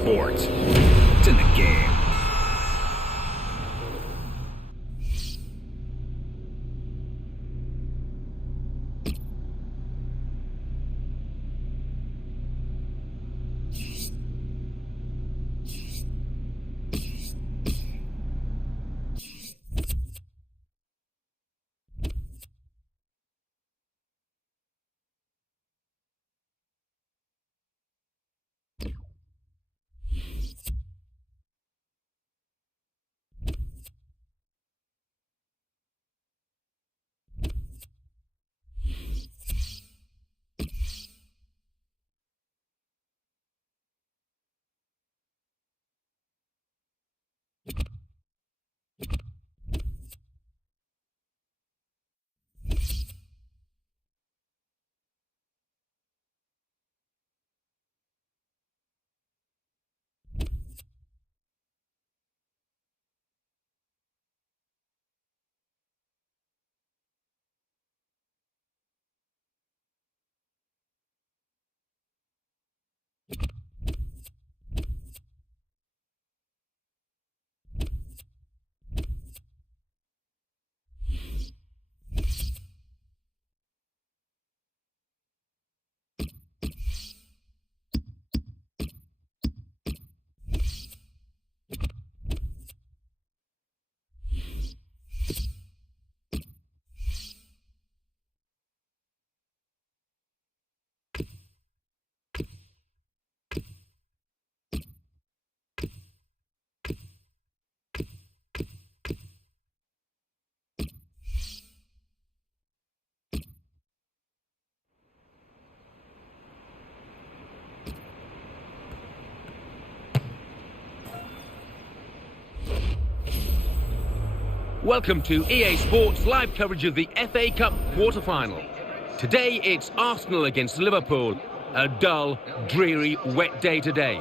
Sports. It's in the game. Welcome to EA Sports live coverage of the FA Cup quarter-final. Today it's Arsenal against Liverpool. A dull, dreary, wet day today.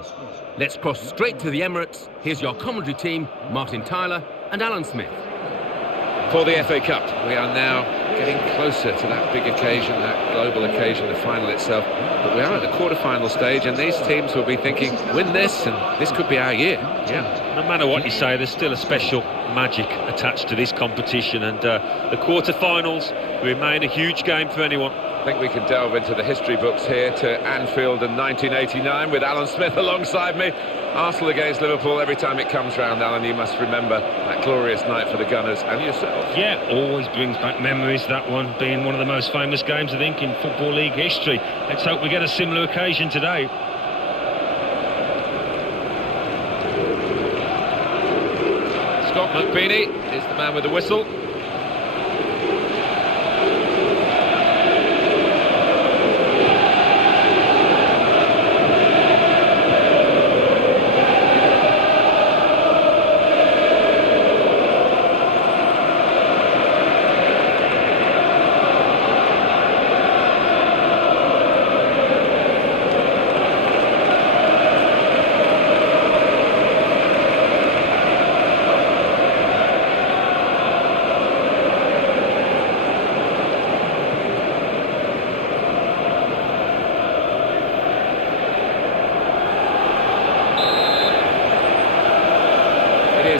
Let's cross straight to the Emirates. Here's your commentary team, Martin Tyler and Alan Smith. For the FA Cup, we are now getting closer to that big occasion, that global occasion, the final itself. But we are at the quarter-final stage, and these teams will be thinking, win this, and this could be our year. Yeah, no matter what you say, there's still a special magic attached to this competition, and the quarter-finals remain a huge game for anyone. I think we can delve into the history books here to Anfield in 1989 with Alan Smith alongside me. Arsenal against Liverpool, every time it comes round, Alan, you must remember that glorious night for the Gunners and yourself. Yeah, always brings back memories, that one being one of the most famous games, I think, in Football League history. Let's hope we get a similar occasion today. Scott McBeanie is the man with the whistle.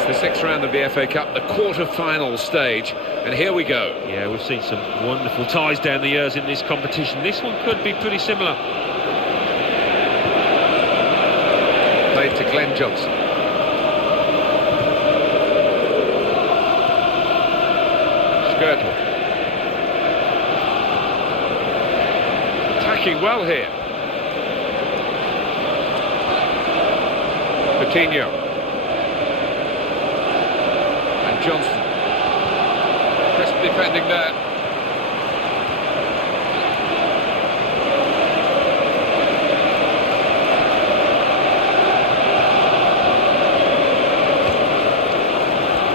The sixth round of the FA Cup, the quarter-final stage, and here we go. Yeah, we've seen some wonderful ties down the years in this competition. This one could be pretty similar. Played to Glenn Johnson. Skirtle. Attacking well here. Coutinho. Johnson. Crisp defending there.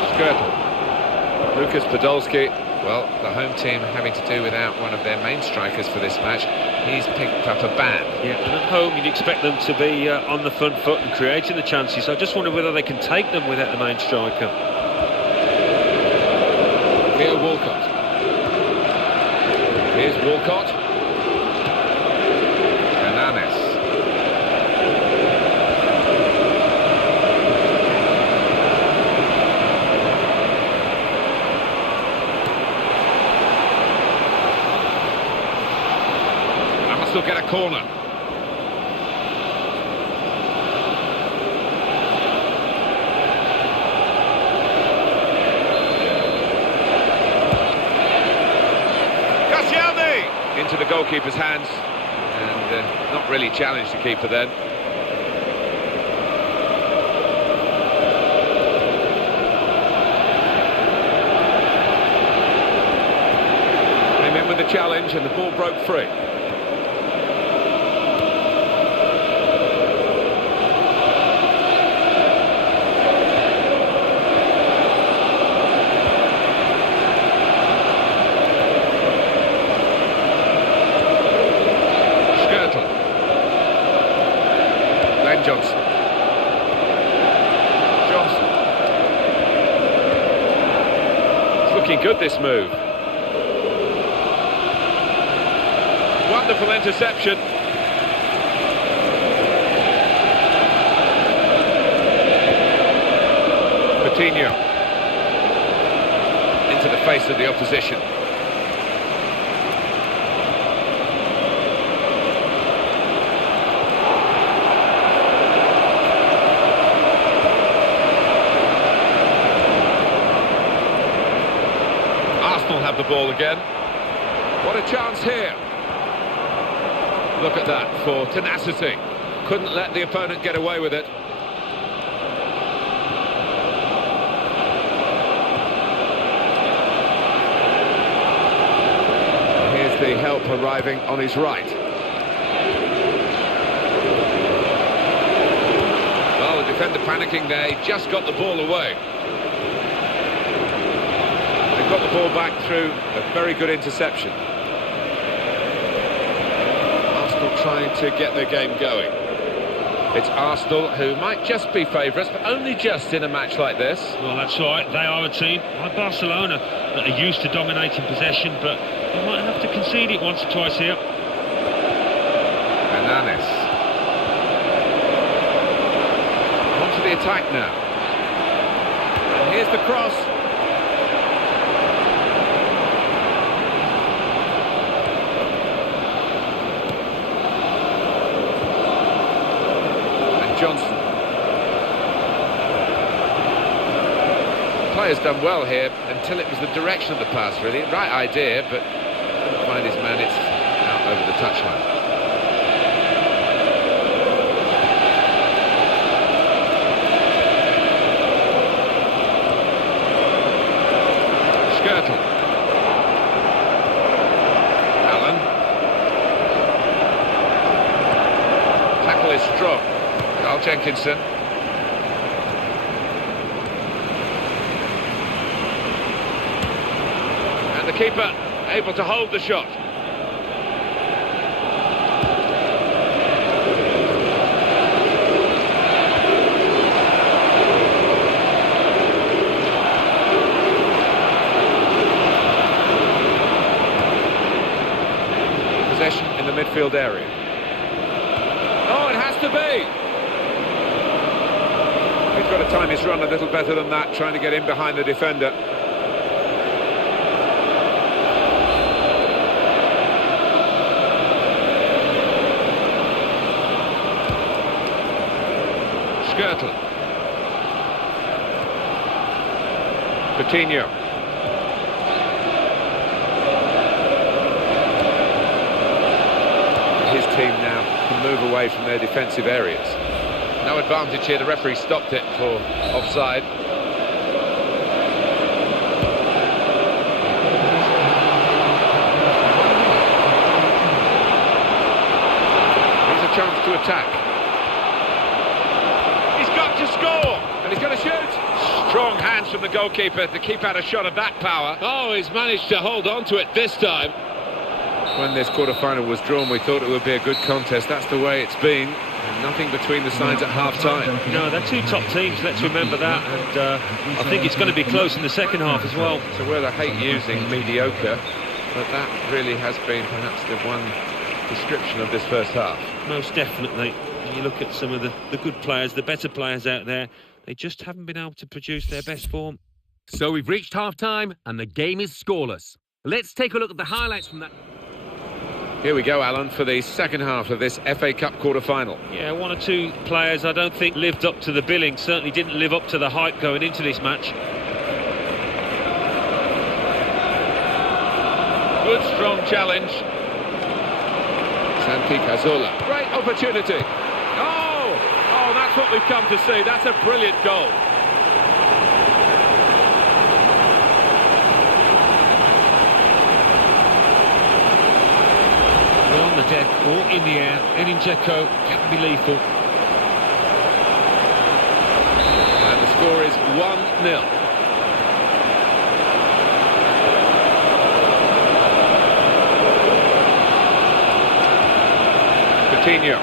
Skirtle. Lucas Podolski. Well, the home team having to do without one of their main strikers for this match. He's picked up a ban. Yeah, and at home you'd expect them to be on the front foot and creating the chances. I just wonder whether they can take them without the main striker. Here Walcott. Here's Walcott. Hernanes. Arsenal get a corner. Into the goalkeeper's hands, and not really challenged the keeper then. Came in with the challenge and the ball broke free. Johnson. It's looking good, this move. Wonderful interception. Coutinho. Into the face of the opposition. Have the ball again. What a chance here. Look at that for tenacity. Couldn't let the opponent get away with it. Here's the help arriving on his right. Well, the defender panicking there. He just got the ball away. Got the ball back through a very good interception. Arsenal trying to get their game going. It's Arsenal who might just be favourites, but only just in a match like this. Well, that's right. They are a team like Barcelona that are used to dominating possession, but they might have to concede it once or twice here. Hernandez. On to the attack now. And here's the cross. Johnson. The player's done well here until it was the direction of the pass, really. Right idea, but couldn't find his man. It's out over the touchline. Skirtle. Allen. Tackle is strong. Carl Jenkinson. And the keeper able to hold the shot. Possession in the midfield area. Oh, it has to be! He's got to time his run a little better than that, trying to get in behind the defender. Skirtle. Coutinho. His team now can move away from their defensive areas. No advantage here, the referee stopped it for offside. Here's a chance to attack. He's got to score, and he's going to shoot. Strong hands from the goalkeeper to keep out a shot of that power. Oh, he's managed to hold on to it this time. When this quarter-final was drawn, we thought it would be a good contest. That's the way it's been. And nothing between the sides at half-time. No, they're two top teams, let's remember that. And I think it's going to be close in the second half as well. So where I hate using mediocre, but that really has been perhaps the one description of this first half. Most definitely. When you look at some of the good players, the better players out there, they just haven't been able to produce their best form. So we've reached half-time and the game is scoreless. Let's take a look at the highlights from that. Here we go, Alan, for the second half of this FA Cup quarter-final. Yeah, one or two players I don't think lived up to the billing, certainly didn't live up to the hype going into this match. Good, strong challenge. Santi Cazorla. Great opportunity. Oh, that's what we've come to see. That's a brilliant goal. Well, on the deck or in the air, Edin Dzeko can be lethal. And the score is 1-0. Coutinho.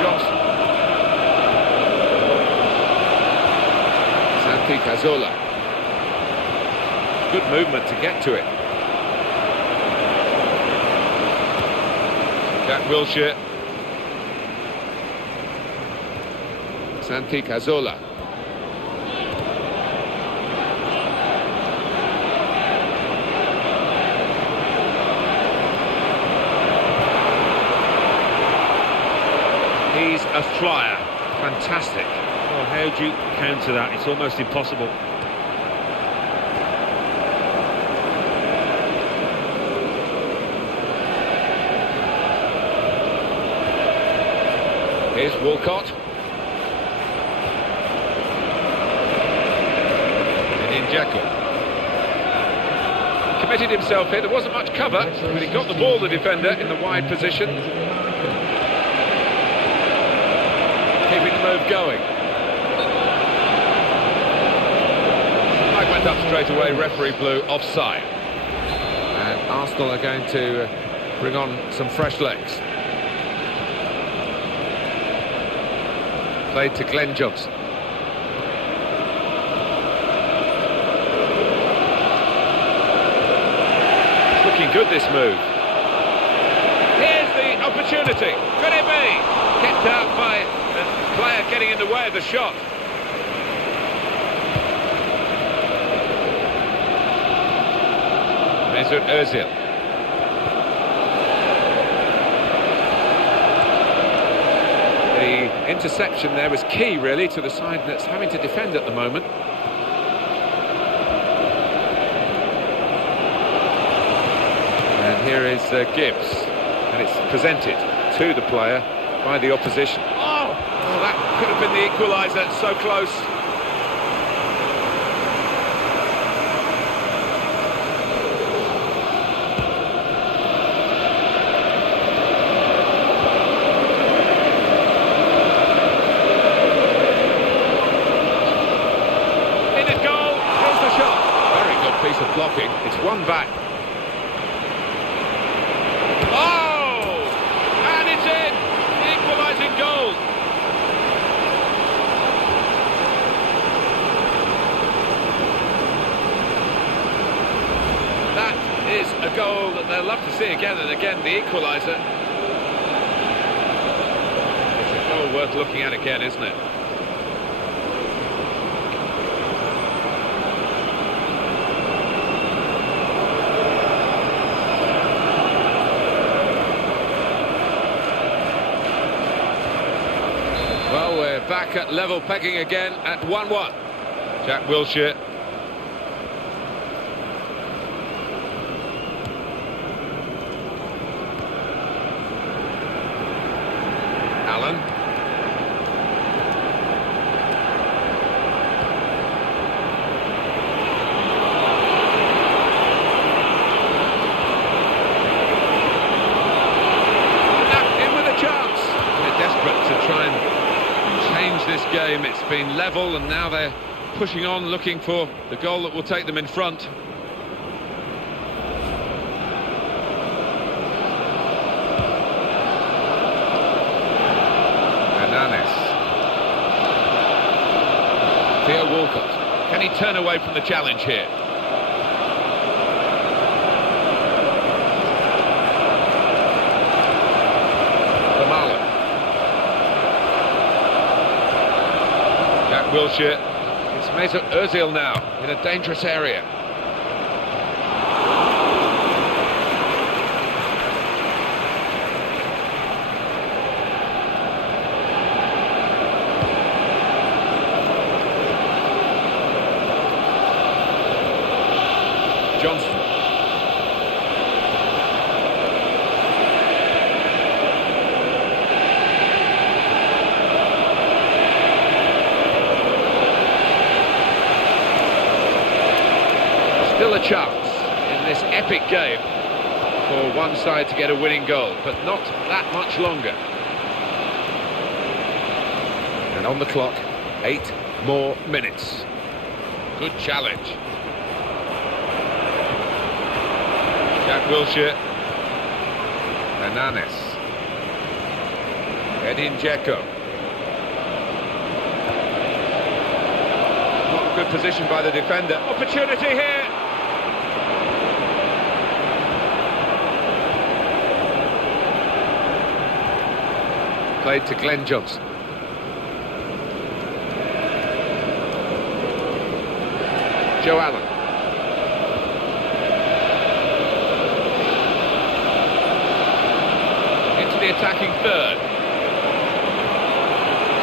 Johnson. Santi Cazorla. Good movement to get to it. Jack Wilshere. Santi Cazorla. He's a flyer. Fantastic. Well, how do you counter that? It's almost impossible. Here's Walcott. Edin Dzeko. Committed himself here. There wasn't much cover, but he got the ball, the defender, in the wide position. Keeping the move going. Flag went up straight away, referee blew offside. And Arsenal are going to bring on some fresh legs. Played to Glenn Johnson. It's looking good, this move. Here's the opportunity. Could it be? Kept out by the player getting in the way of the shot. Mesut Ozil. The interception there was key, really, to the side that's having to defend at the moment. And here is Gibbs, and it's presented to the player by the opposition. Oh, that could have been the equaliser, so close. Piece of blocking. It's one back. Oh! And it's in! The equalising goal. That is a goal that they'll love to see again and again, the equaliser. It's a goal worth looking at again, isn't it? Well, we're back at level pegging again at 1-1. Jack Wilshere. Allen. In with a chance. They're desperate to try and change this game. It's been level and now they're pushing on, looking for the goal that will take them in front. Hernandez. Theo Walcott. Can he turn away from the challenge here? Wilshere, it's Mesut Ozil now in a dangerous area. Johnson. Still a chance in this epic game for one side to get a winning goal, but not that much longer. And on the clock, 8 more minutes. Good challenge. Jack Wilshere. Hernanes. Edin Dzeko. Not good position by the defender. Opportunity here. Played to Glenn Johnson. Joe Allen. Into the attacking third.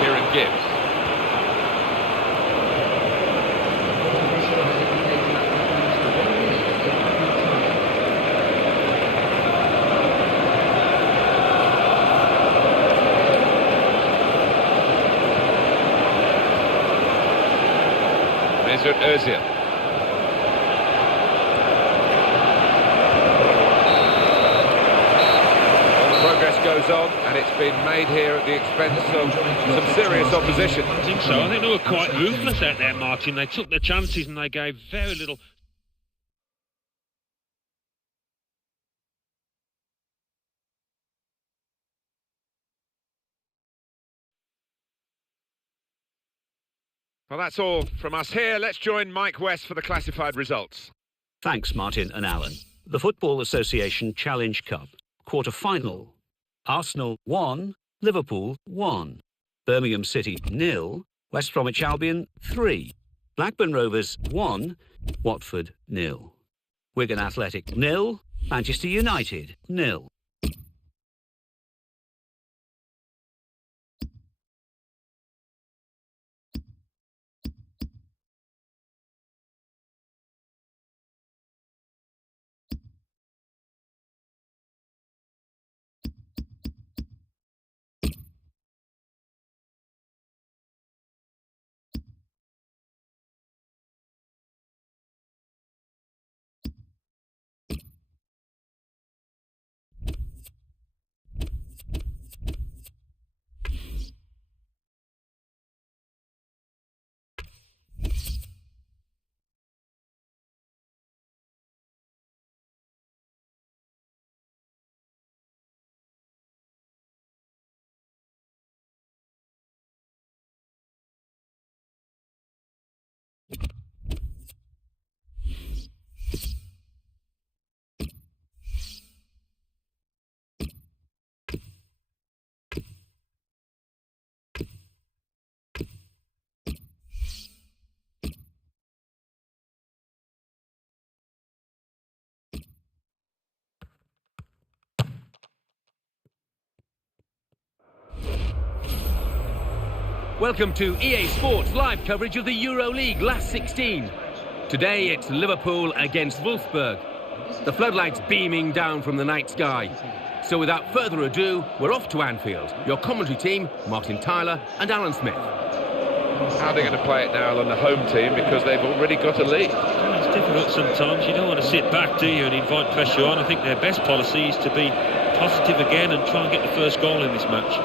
Kieran Gibbs. Mesut Ozil. Progress goes on, and it's been made here at the expense of some serious opposition. I think so. I think they were quite ruthless out there, Martin. They took the chances and they gave very little. Well, that's all from us here. Let's join Mike West for the classified results. Thanks, Martin and Alan. The Football Association Challenge Cup, quarter-final. Arsenal 1, Liverpool 1. Birmingham City 0, West Bromwich Albion 3. Blackburn Rovers 1, Watford 0. Wigan Athletic 0, Manchester United 0. Welcome to EA Sports live coverage of the Euro League last 16. Today it's Liverpool against Wolfsburg. The floodlights beaming down from the night sky. So without further ado, we're off to Anfield. Your commentary team, Martin Tyler and Alan Smith. How are they going to play it now on the home team, because they've already got a lead? It's difficult sometimes. You don't want to sit back, do you, and invite pressure on. I think their best policy is to be positive again and try and get the first goal in this match.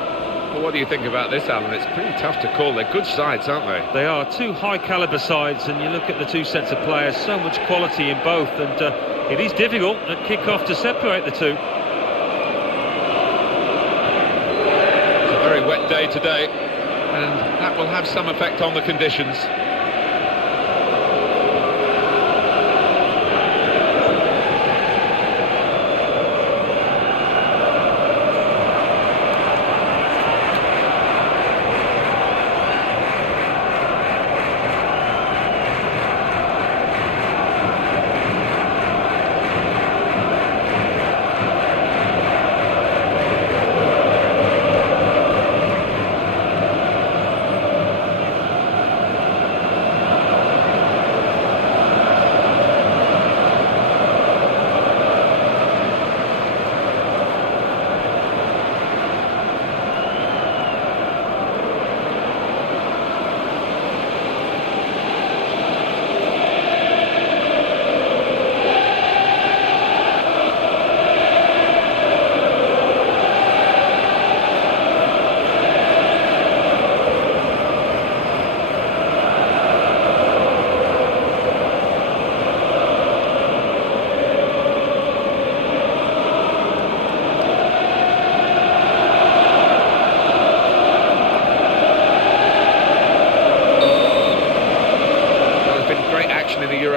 Well, what do you think about this, Alan? It's pretty tough to call. They're good sides, aren't they? They are two high-caliber sides, and you look at the two sets of players, so much quality in both, and it is difficult at kick-off to separate the two. It's a very wet day today, and that will have some effect on the conditions.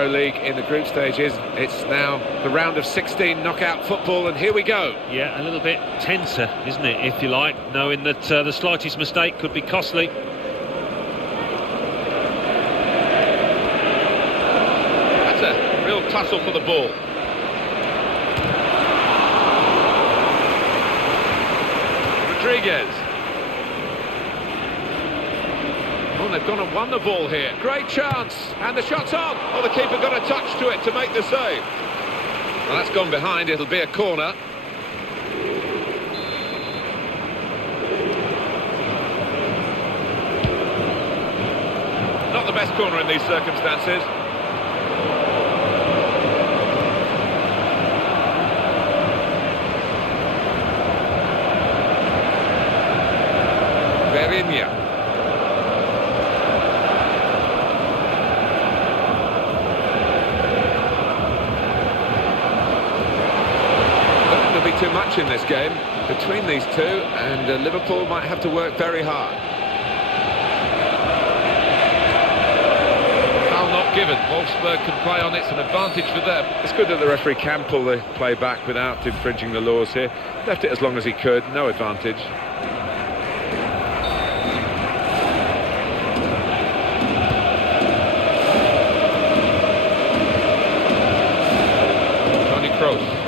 League in the group stages. It's now the round of 16 knockout football, and here we go. Yeah, a little bit tenser, isn't it, if you like, knowing that the slightest mistake could be costly. That's a real tussle for the ball. Rodriguez. Oh, they've gone and won the ball here. Great chance, and the shot's on. Oh, the keeper got a touch to it to make the save. Well, that's gone behind. It'll be a corner. Not the best corner in these circumstances. Berinia. Too much in this game between these two, and Liverpool might have to work very hard. Foul not given. Wolfsburg can play on. It's an advantage for them. It's good that the referee can pull the play back without infringing the laws here. Left it as long as he could. No advantage. Toni Kroos.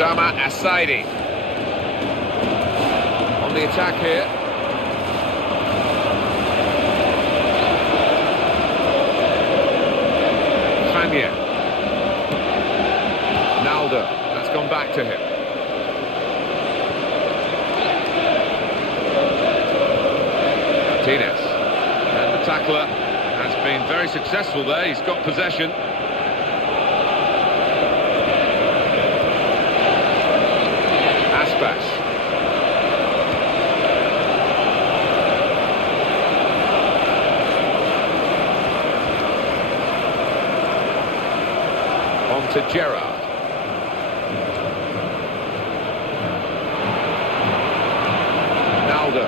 Sama Asaidi on the attack here. Fania. Naldo. That's gone back to him. Martinez. And the tackler has been very successful there. He's got possession. On to Gerrard. Naldo.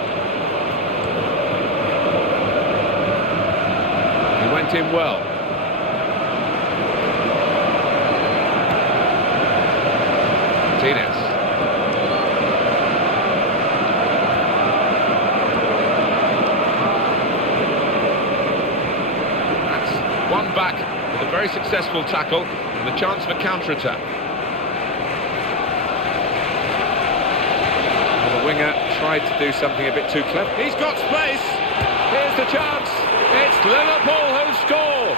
He went in well. Martinez. One back with a very successful tackle and a chance for counter-attack. Well, the winger tried to do something a bit too clever. He's got space. Here's the chance. It's Liverpool who score.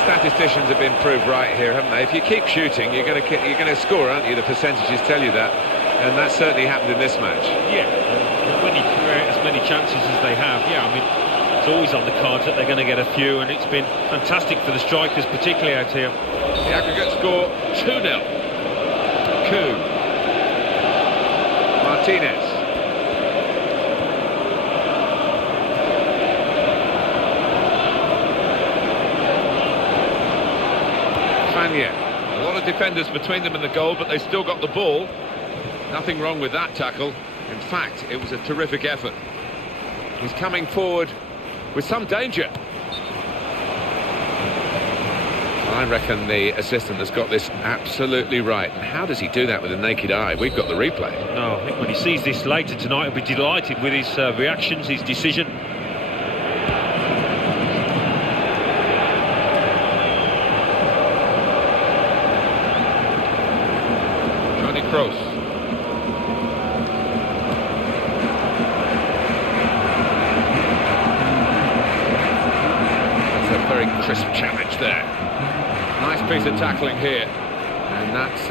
Statisticians have been proved right here, haven't they? If you keep shooting, you're going to score, aren't you? The percentages tell you that, and that certainly happened in this match. Yeah, when you create as many chances as they have, yeah, I mean, it's always on the cards that they're going to get a few, and it's been fantastic for the strikers, particularly out here. The aggregate score 2-0. Coup. Martinez. A lot of defenders between them and the goal, but they still got the ball. Nothing wrong with that tackle. In fact, it was a terrific effort. He's coming forward with some danger. I reckon the assistant has got this absolutely right. And how does he do that with the naked eye? We've got the replay. No, I think when he sees this later tonight, he'll be delighted with his reactions, his decision. Kroos. That's a very crisp challenge there. Nice piece of tackling here, and that's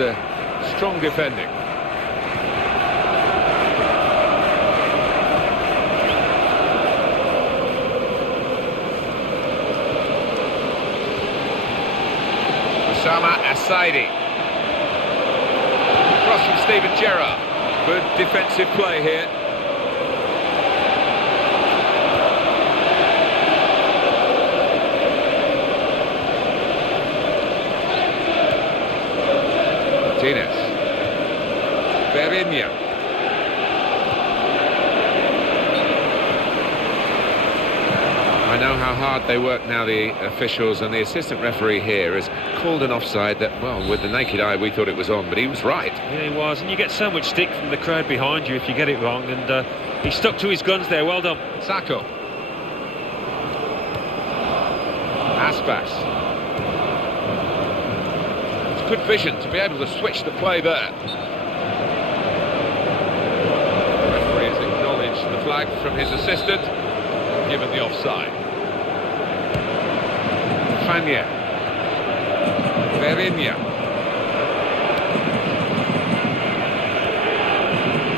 strong defending. Osama Asaidi. Cross from Steven Gerrard. Good defensive play here. Martinez. Verinha. I know how hard they work now, the officials, and the assistant referee here has called an offside that, well, with the naked eye we thought it was on, but he was right. Yeah, he was, and you get so much stick from the crowd behind you if you get it wrong, and he stuck to his guns there. Well done. Sacco. Aspas. It's good vision to be able to switch the play there. The referee has acknowledged the flag from his assistant, given the offside. Fania. Verinha.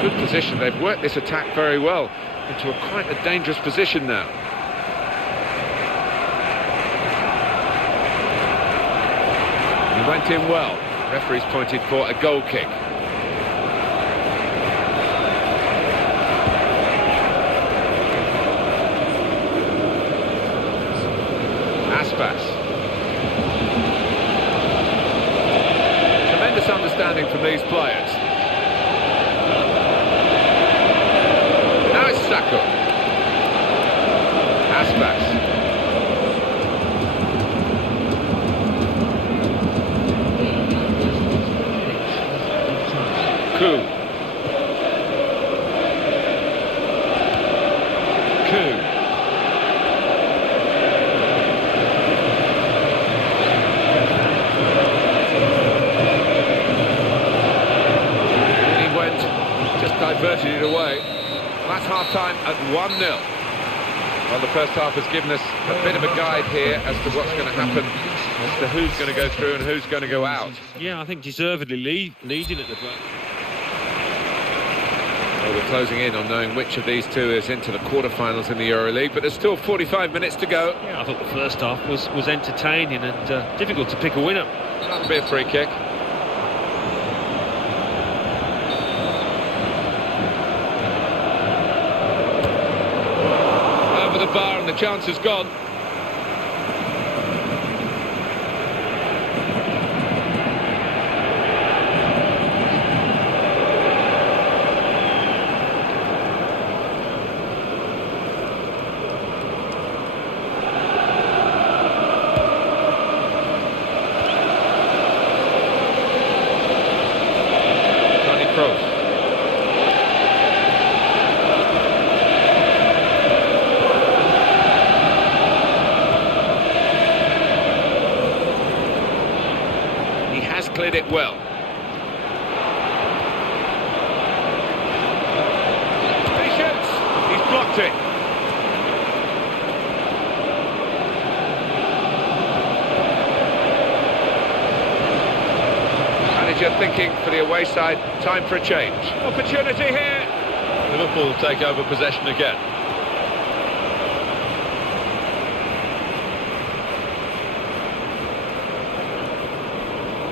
Good position. They've worked this attack very well into quite a dangerous position now. He went in well. Referee's pointed for a goal kick. Aspas. Tremendous understanding from these players. Now it's Sacco. Aspas. Coup. Diverted it away. That's half-time at 1-0. Well, the first half has given us a bit of a guide here as to what's going to happen, as to who's going to go through and who's going to go out. Yeah, I think deservedly leading at the back. Well, we're closing in on knowing which of these two is into the quarter-finals in the EuroLeague, but there's still 45 minutes to go. Yeah, I thought the first half was entertaining and difficult to pick a winner. That'll be a free kick. Bar and the chance is gone. Tony Kroos. Cleared it well. He shoots. He's blocked it. Manager thinking for the away side, time for a change. Opportunity here. Liverpool take over possession again.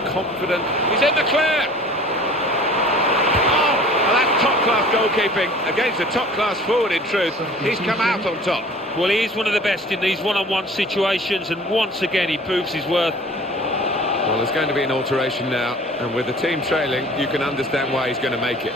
Confident, he's in the clear! Oh, well, that's top-class goalkeeping against a top-class forward in truth. He's come out on top. Well, he is one of the best in these one-on-one situations, and once again he proves his worth. Well, there's going to be an alteration now, and with the team trailing, you can understand why he's going to make it.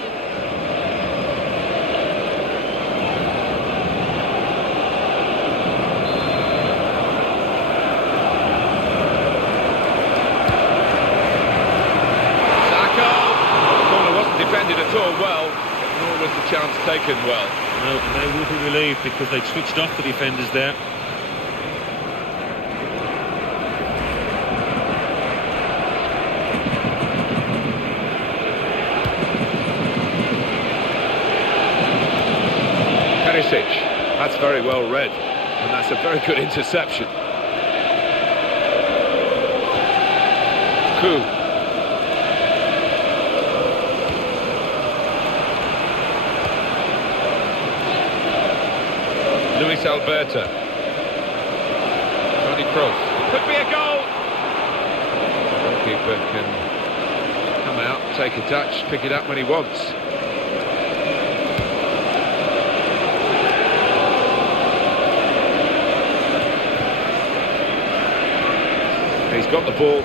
Defended at all well, nor was the chance taken well. No, they will be relieved because they'd switched off the defenders there. Perisic, that's very well read, and that's a very good interception. Coup. Luis Alberto. Tony Kroos. Could be a goal. Goalkeeper can come out, take a touch, pick it up when he wants. He's got the ball.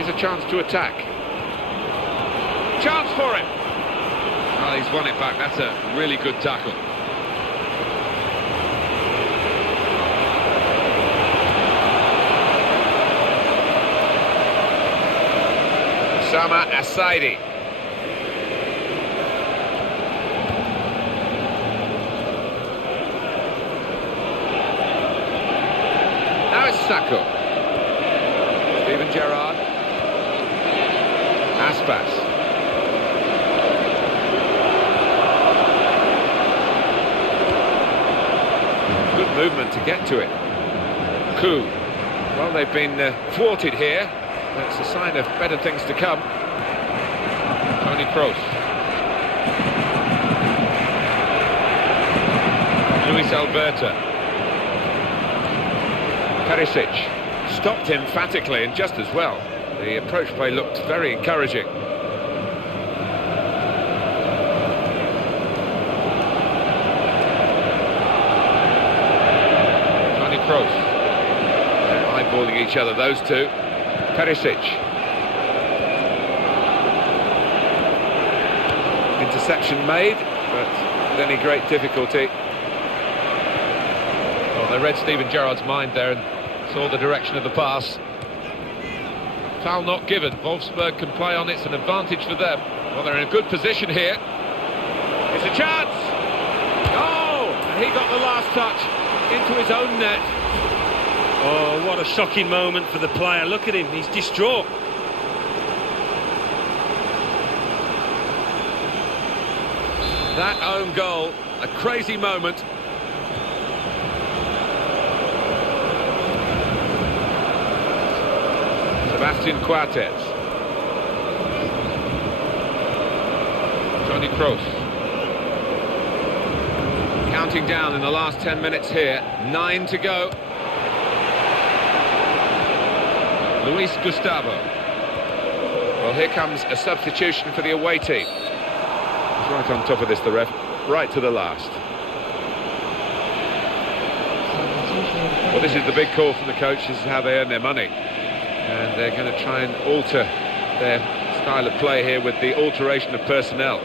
Here's a chance to attack. Chance for him. Well, he's won it back. That's a really good tackle. Sama Asaidi. Now it's Sacco. Steven Gerrard. Aspas. Good movement to get to it. Coup. Well, they've been thwarted here. That's a sign of better things to come. Toni Kroos. Luis Alberto. Perisic stopped emphatically and just as well. The approach play looked very encouraging. Toni Kroos. They're eyeballing each other, those two. Perisic. Interception made, but with any great difficulty. Well, they read Steven Gerrard's mind there and saw the direction of the pass. Foul not given. Wolfsburg can play on. It's an advantage for them. Well, they're in a good position here. It's a chance! Oh! And he got the last touch into his own net. Oh, what a shocking moment for the player. Look at him, he's distraught. That own goal, a crazy moment. Sebastian Coates. Toni Kroos. Counting down in the last 10 minutes here. 9 to go. Luis Gustavo. Well, here comes a substitution for the away team. He's right on top of this, the ref, right to the last. Well, this is the big call from the coach. This is how they earn their money. And they're going to try and alter their style of play here with the alteration of personnel.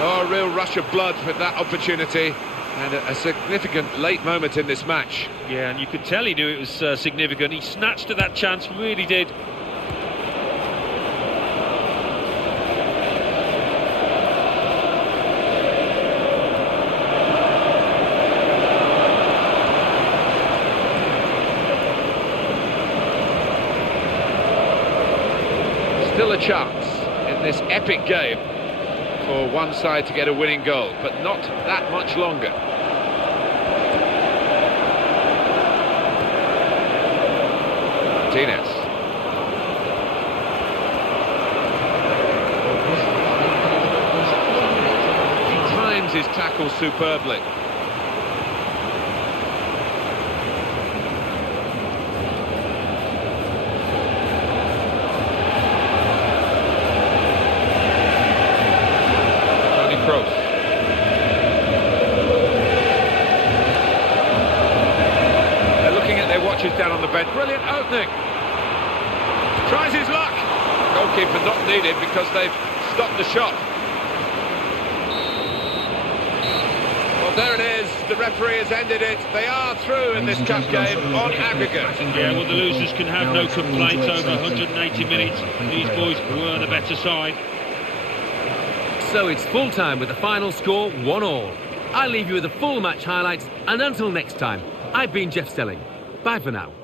Oh, a real rush of blood with that opportunity and a significant late moment in this match. Yeah, and you could tell he knew it was significant. He snatched at that chance, really did. Still a chance in this epic game for one side to get a winning goal, but not that much longer. Martinez. He times his tackle superbly. They're looking at their watches down on the bench. Brilliant opening. Tries his luck. Goalkeeper not needed because they've stopped the shot. Well, there it is. The referee has ended it. They are through in this cup game on aggregate. Yeah, well, the losers can have no complaints over 180 minutes. These boys were the better side. So it's full time with the final score 1-1. I'll leave you with the full match highlights, and until next time, I've been Jeff Stelling. Bye for now.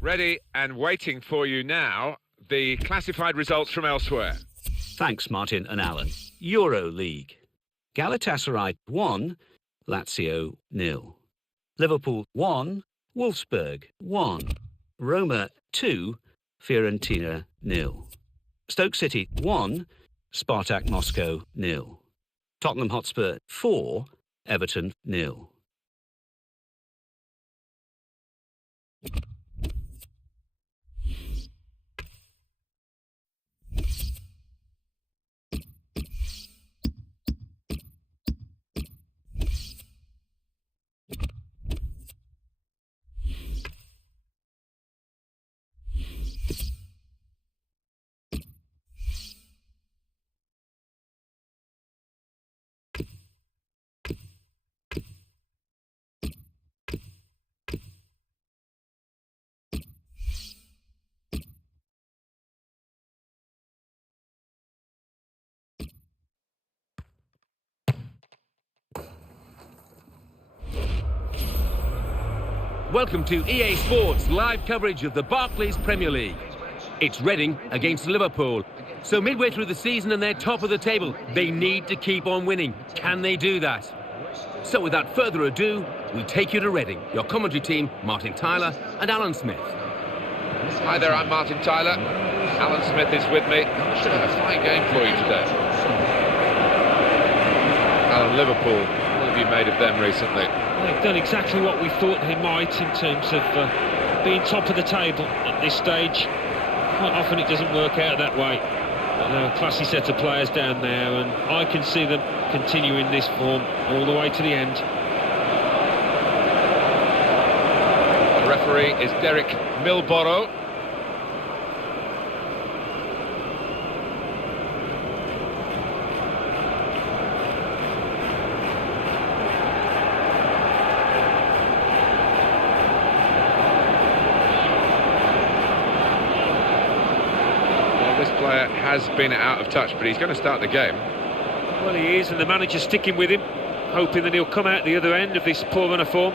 Ready and waiting for you now, the classified results from elsewhere. Thanks, Martin and Alan. Euro League. Galatasaray 1, Lazio 0. Liverpool 1, Wolfsburg 1. Roma 2, Fiorentina 0. Stoke City 1, Spartak Moscow 0. Tottenham Hotspur 4, Everton 0. Welcome to EA Sports live coverage of the Barclays Premier League. It's Reading against Liverpool. So midway through the season and they're top of the table, they need to keep on winning. Can they do that? So without further ado, we take you to Reading. Your commentary team, Martin Tyler and Alan Smith. Hi there, I'm Martin Tyler. Alan Smith is with me. Should have a fine game for you today. Alan, Liverpool, what have you made of them recently? They've done exactly what we thought they might in terms of being top of the table at this stage. Quite often it doesn't work out that way. But they're a classy set of players down there, and I can see them continuing this form all the way to the end. The referee is Derek Milborough. Has been out of touch, but he's going to start the game. Well, he is, and the manager's sticking with him, hoping that he'll come out the other end of this poor run of form.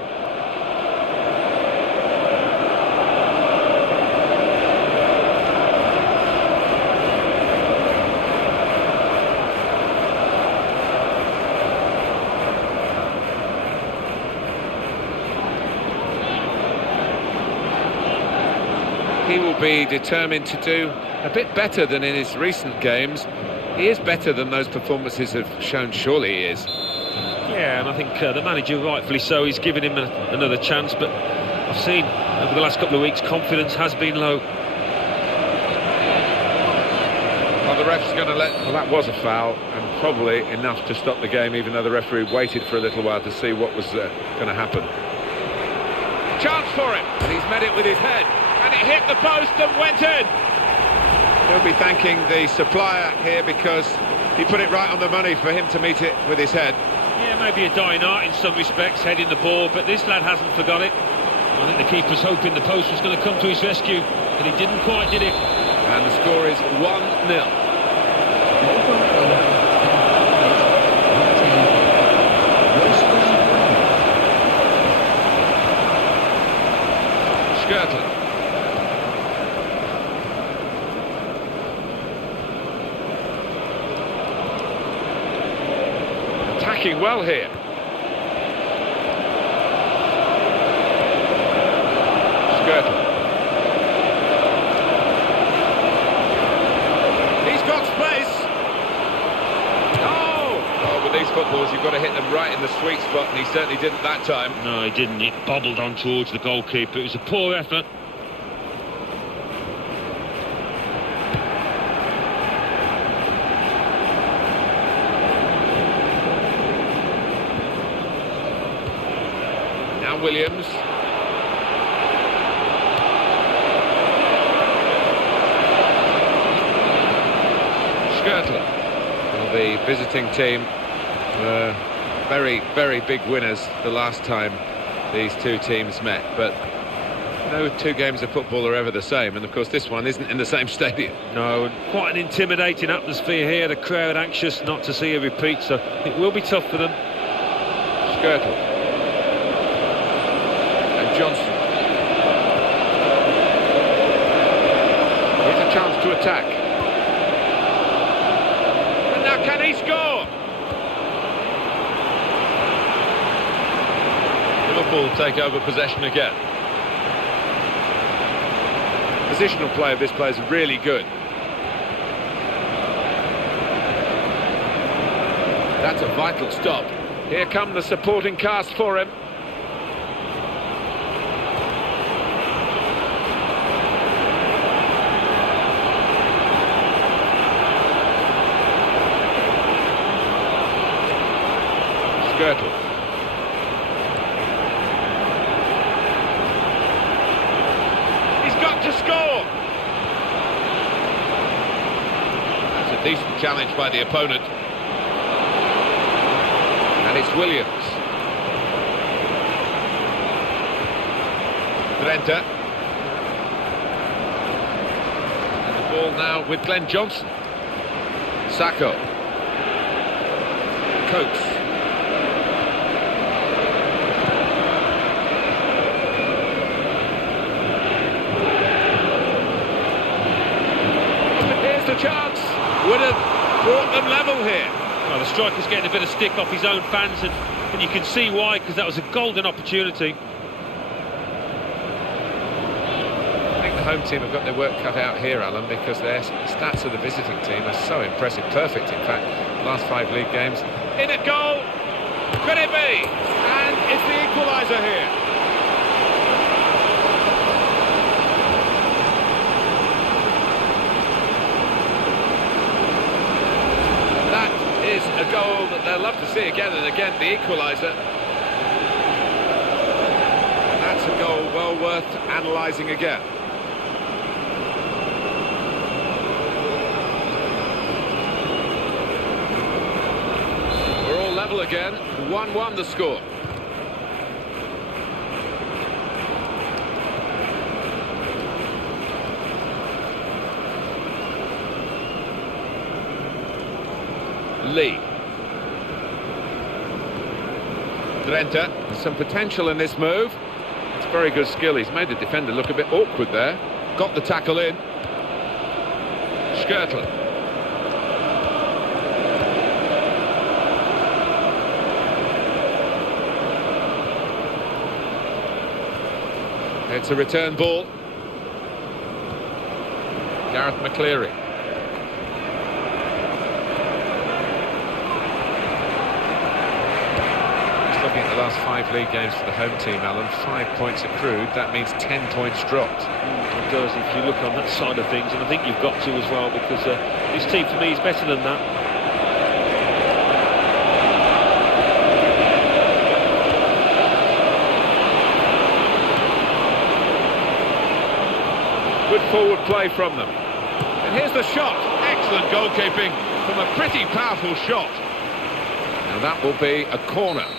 He will be determined to do a bit better than in his recent games. He is better than those performances have shown, surely he is. Yeah, and I think the manager, rightfully so, he's given him another chance, but I've seen over the last couple of weeks confidence has been low. Well, the ref's going to let... Well, that was a foul, and probably enough to stop the game, even though the referee waited for a little while to see what was going to happen. Chance for him, and he's met it with his head, and it hit the post and went in. He'll be thanking the supplier here because he put it right on the money for him to meet it with his head. Yeah, maybe a dying art in some respects, heading the ball, but this lad hasn't forgot it. I think the keeper's hoping the post was going to come to his rescue, but he didn't quite, did it? And the score is 1-0. Skirtle. Attacking well here. Skirtle. He's got space. Oh, with these footballs you've got to hit them right in the sweet spot, and he certainly didn't that time. No, he didn't. It bobbled on towards the goalkeeper. It was a poor effort. Williams. Skirtle. Well, the visiting team were very, very big winners the last time these two teams met, but no two games of football are ever the same, and of course this one isn't in the same stadium. No, and quite an intimidating atmosphere here, the crowd anxious not to see a repeat, so it will be tough for them. Skirtle. Johnson. Here's a chance to attack. And now can he score? Liverpool take over possession again. Positional play of this player is really good. That's a vital stop. Here come the supporting cast for him. Skirtle. He's got to score! That's a decent challenge by the opponent. And it's Williams. Drenthe. And the ball now with Glenn Johnson. Sacco. Coates. Here's the chance. Would have brought them level here. Well, the striker's getting a bit of stick off his own fans, and you can see why, because that was a golden opportunity. I think the home team have got their work cut out here, Alan, because their stats of the visiting team are so impressive. Perfect, in fact, last 5 league games. In at goal! Could it be? And it's the equaliser here. Is a goal that they'll love to see again and again, the equaliser. That's a goal well worth analysing again. We're all level again, 1-1 the score. Lee. Drenthe, some potential in this move. It's very good skill. He's made the defender look a bit awkward there. Got the tackle in. Skirtle. It's a return ball. Gareth McCleary. Looking at the last 5 league games for the home team, Alan, 5 points accrued. That means 10 points dropped. It does, if you look on that side of things, and I think you've got to as well, because this team for me is better than that. Good forward play from them. And here's the shot. Excellent goalkeeping from a pretty powerful shot. Now that will be a corner.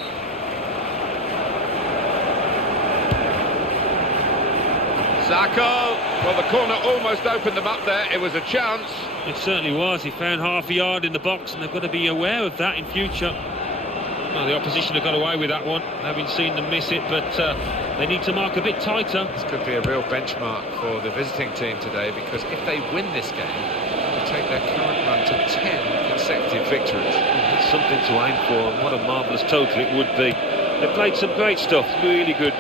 Sacco. Well, the corner almost opened them up there. It was a chance. It certainly was. He found half a yard in the box, and they've got to be aware of that in future. Well, the opposition have got away with that one, having seen them miss it, but they need to mark a bit tighter. This could be a real benchmark for the visiting team today, because if they win this game, they'll take their current run to 10 consecutive victories. That's something to aim for, and what a marvellous total it would be. They played some great stuff, really good.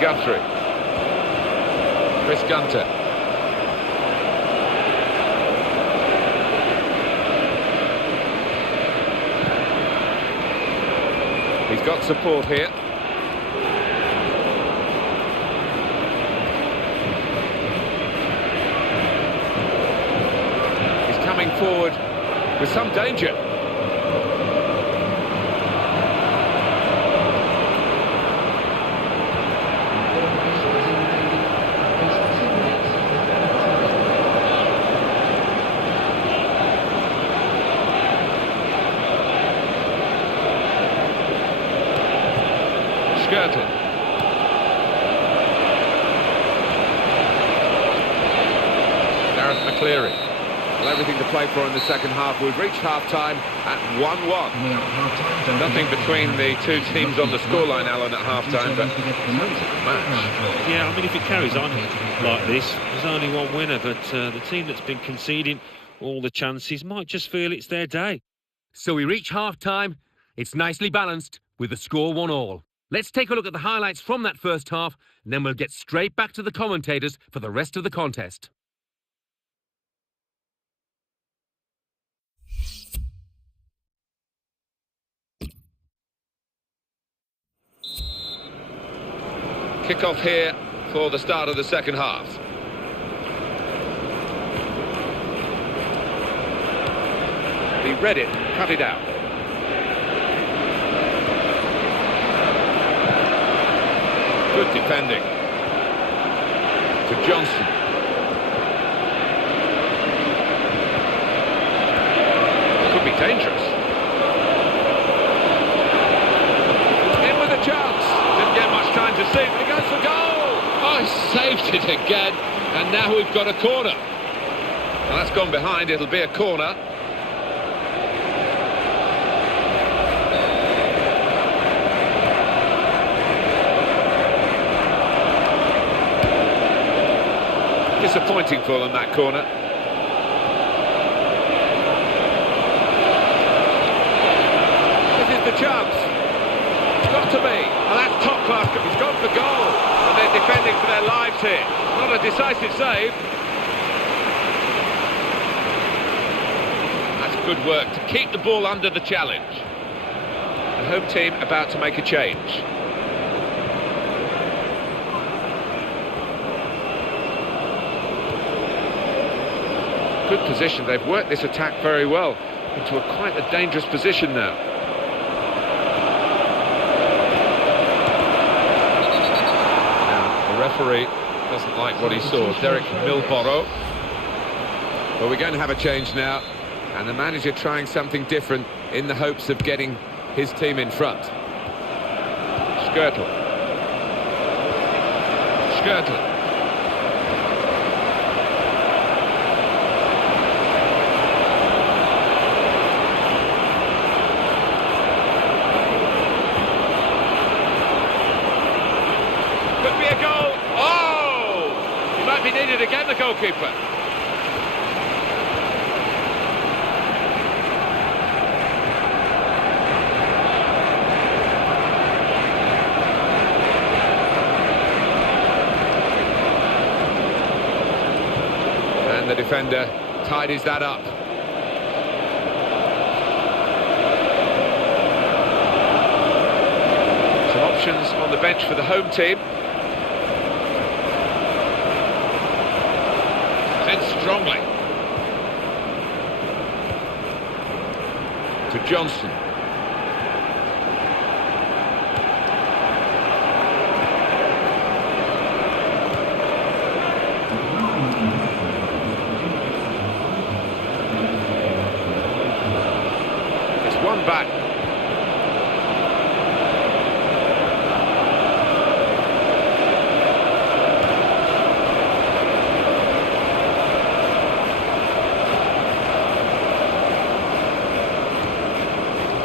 Guthrie. Chris Gunter. He's got support here. He's coming forward with some danger. Skirtle. Gareth McCleary. Well, everything to play for in the second half. We've reached half-time at 1-1. Nothing between the two teams on the scoreline, Alan, at half-time, but match. Yeah, I mean, if it carries on like this, there's only one winner, but the team that's been conceding all the chances might just feel it's their day. So we reach half-time. It's nicely balanced with the score 1-1. Let's take a look at the highlights from that first half, and then we'll get straight back to the commentators for the rest of the contest. Kick-off here for the start of the second half. He read it, cut it out. Good defending. To Johnson. Could be dangerous. In with a chance. Didn't get much time to see, but he goes for goal. Oh, he saved it again. And now we've got a corner. Well, that's gone behind. It'll be a corner. Disappointing for them, that corner. This is the chance. It's got to be. Well, that's top class. He's gone for goal. And they're defending for their lives here. Not a decisive save. That's good work to keep the ball under the challenge. The home team about to make a change. Good position. They've worked this attack very well into quite a dangerous position now. Now, the referee doesn't like what he saw. Derek Milborough. But we're going to have a change now, and the manager trying something different in the hopes of getting his team in front. Skirtle. Could be a goal. Oh! He might be needed again, the goalkeeper. And the defender tidies that up. Some options on the bench for the home team. Strongly to Johnson. It's one back.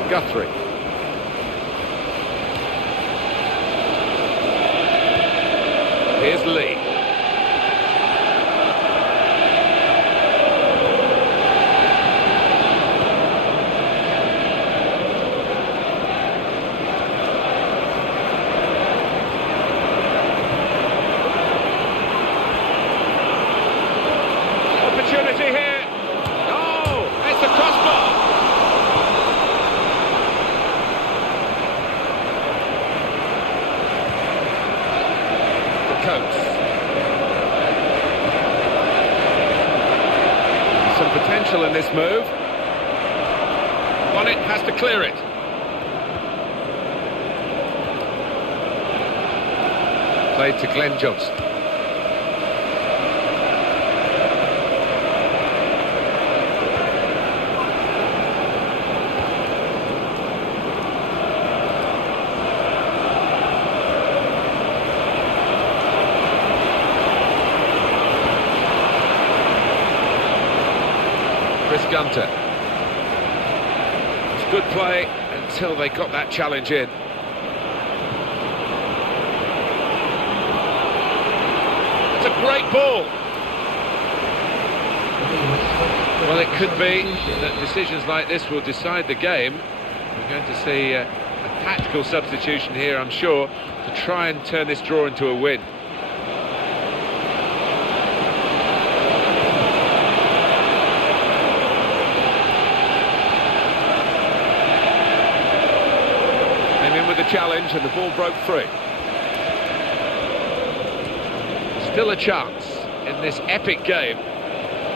Guthrie. Here's Lee. Opportunity here. Oh, it's a crossbar. Coates. Some potential in this move. Bonnet has to clear it. Played to Glenn Johnson. Gunter. It's good play until they got that challenge in. It's a great ball. Well, it could be that decisions like this will decide the game. We're going to see a tactical substitution here, I'm sure, to try and turn this draw into a win. With the challenge, and the ball broke free. Still a chance in this epic game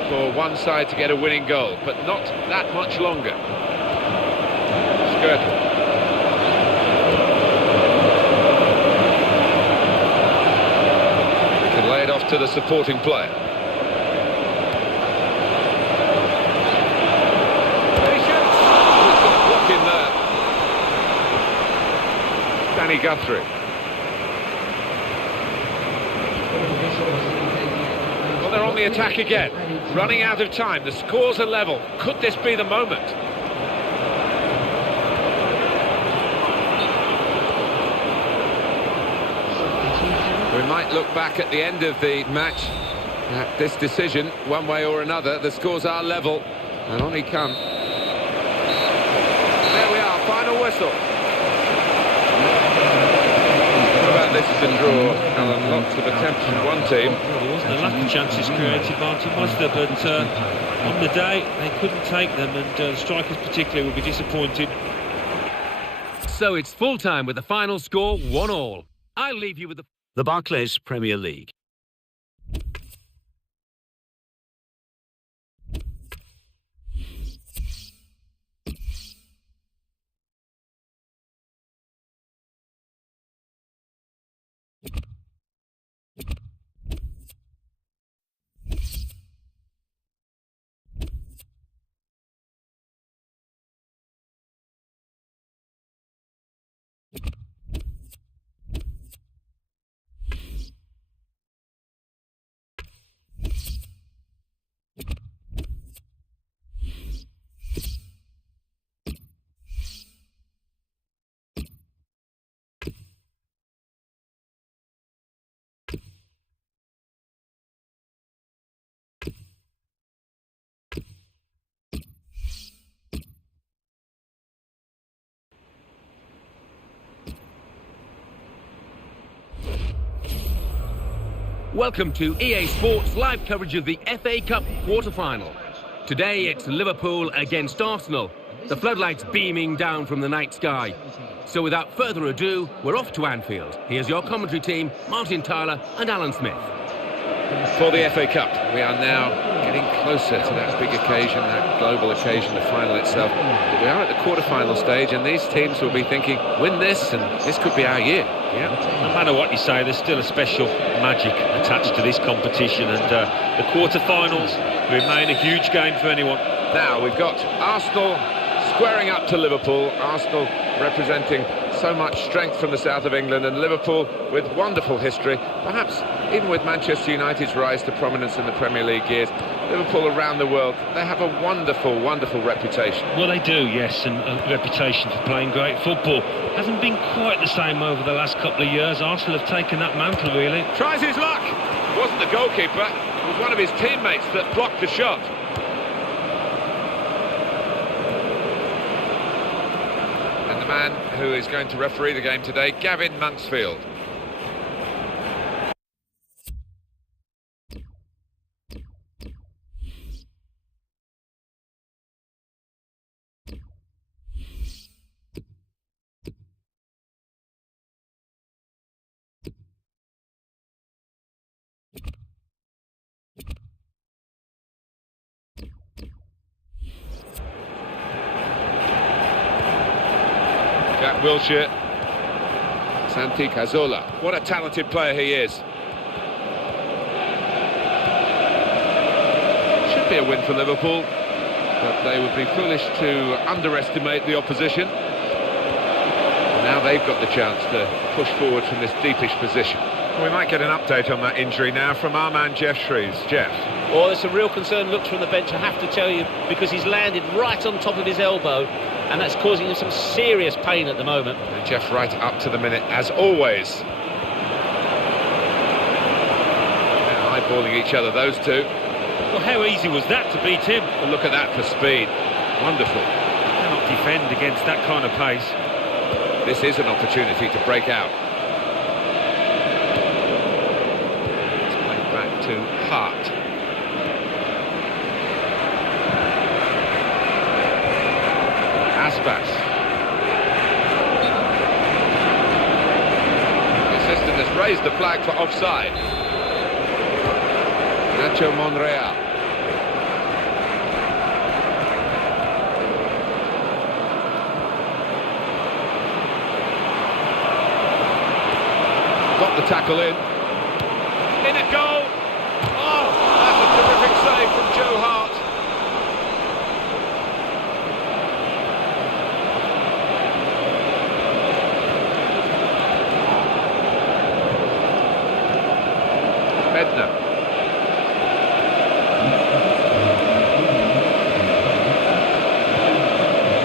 for one side to get a winning goal, but not that much longer. Skirtle. Can lay it off to the supporting player. In there. Danny Guthrie. Well, they're on the attack again. Running out of time. The scores are level. Could this be the moment? We might look back at the end of the match at this decision, one way or another. The scores are level, and on he come. Final whistle. What about this as a draw, Alan? Lots of attempts from one team. Well, there wasn't a lack of chances created, Martin, was there? But on the day, they couldn't take them, and the strikers particularly will be disappointed. So it's full-time with the final score 1-1. I'll leave you with The Barclays Premier League. Welcome to EA Sports live coverage of the FA Cup quarter-final. Today it's Liverpool against Arsenal, the floodlights beaming down from the night sky. So without further ado, we're off to Anfield. Here's your commentary team, Martin Tyler and Alan Smith. For the FA Cup, we are now getting closer to that big occasion, that global occasion, the final itself. But we are at the quarter-final stage, and these teams will be thinking, win this, and this could be our year. Yeah, no matter what you say, there's still a special magic attached to this competition, and the quarter-finals remain a huge game for anyone. Now, we've got Arsenal squaring up to Liverpool. Arsenal representing so much strength from the south of England, and Liverpool with wonderful history, perhaps even with Manchester United's rise to prominence in the Premier League years. Liverpool around the world, they have a wonderful, wonderful reputation. Well, they do, yes, and a reputation for playing great football. Hasn't been quite the same over the last couple of years. Arsenal have taken that mantle, really. Tries his luck. It wasn't the goalkeeper, it was one of his teammates that blocked the shot. And the man who is going to referee the game today, Gavin Mansfield. Jack Wilshere, Santi Cazorla. What a talented player he is. Should be a win for Liverpool, but they would be foolish to underestimate the opposition. Now they've got the chance to push forward from this deepish position. We might get an update on that injury now from our man Jeff Shreves. Jeff. Well, there's some real concern looks from the bench, I have to tell you, because he's landed right on top of his elbow, and that's causing him some serious pain at the moment. And Jeff right up to the minute, as always. Now eyeballing each other, those two. Well, how easy was that to beat him? Well, look at that for speed. Wonderful. Cannot defend against that kind of pace. This is an opportunity to break out. It's played back to Hart. Aspas. The assistant has raised the flag for offside. Nacho Monreal. Got the tackle in. In a goal. Oh, that's a terrific save from Joe Hart. Bednar.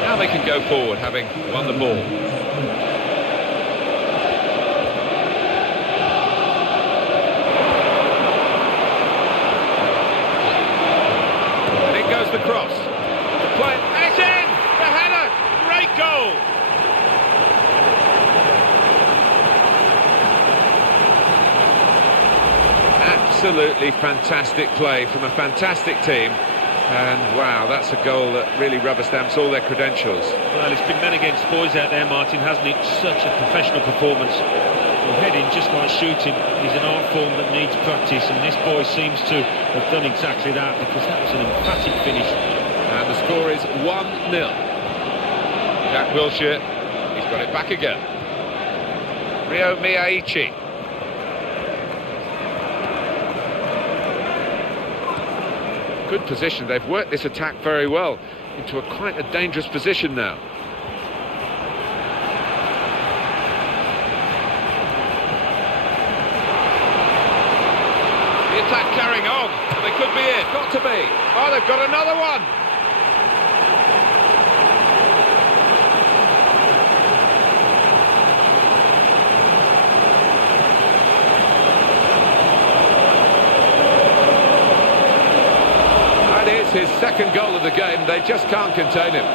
Now they can go forward, having won the ball. And in goes the cross. The play, and it's in! The header! Great goal! Absolutely fantastic play from a fantastic team, and wow, that's a goal that really rubber stamps all their credentials. Well, it's been men against boys out there, Martin, hasn't it? Such a professional performance. Well, heading, just like shooting, is an art form that needs practice, and this boy seems to have done exactly that, because that was an emphatic finish. And the score is 1-0. Jack Wilshere, he's got it back again. Ryo Miyaichi. Good position, they've worked this attack very well into quite a dangerous position now. The attack carrying on, they could be it, got to be. Oh, they've got another one! His second goal of the game, they just can't contain him.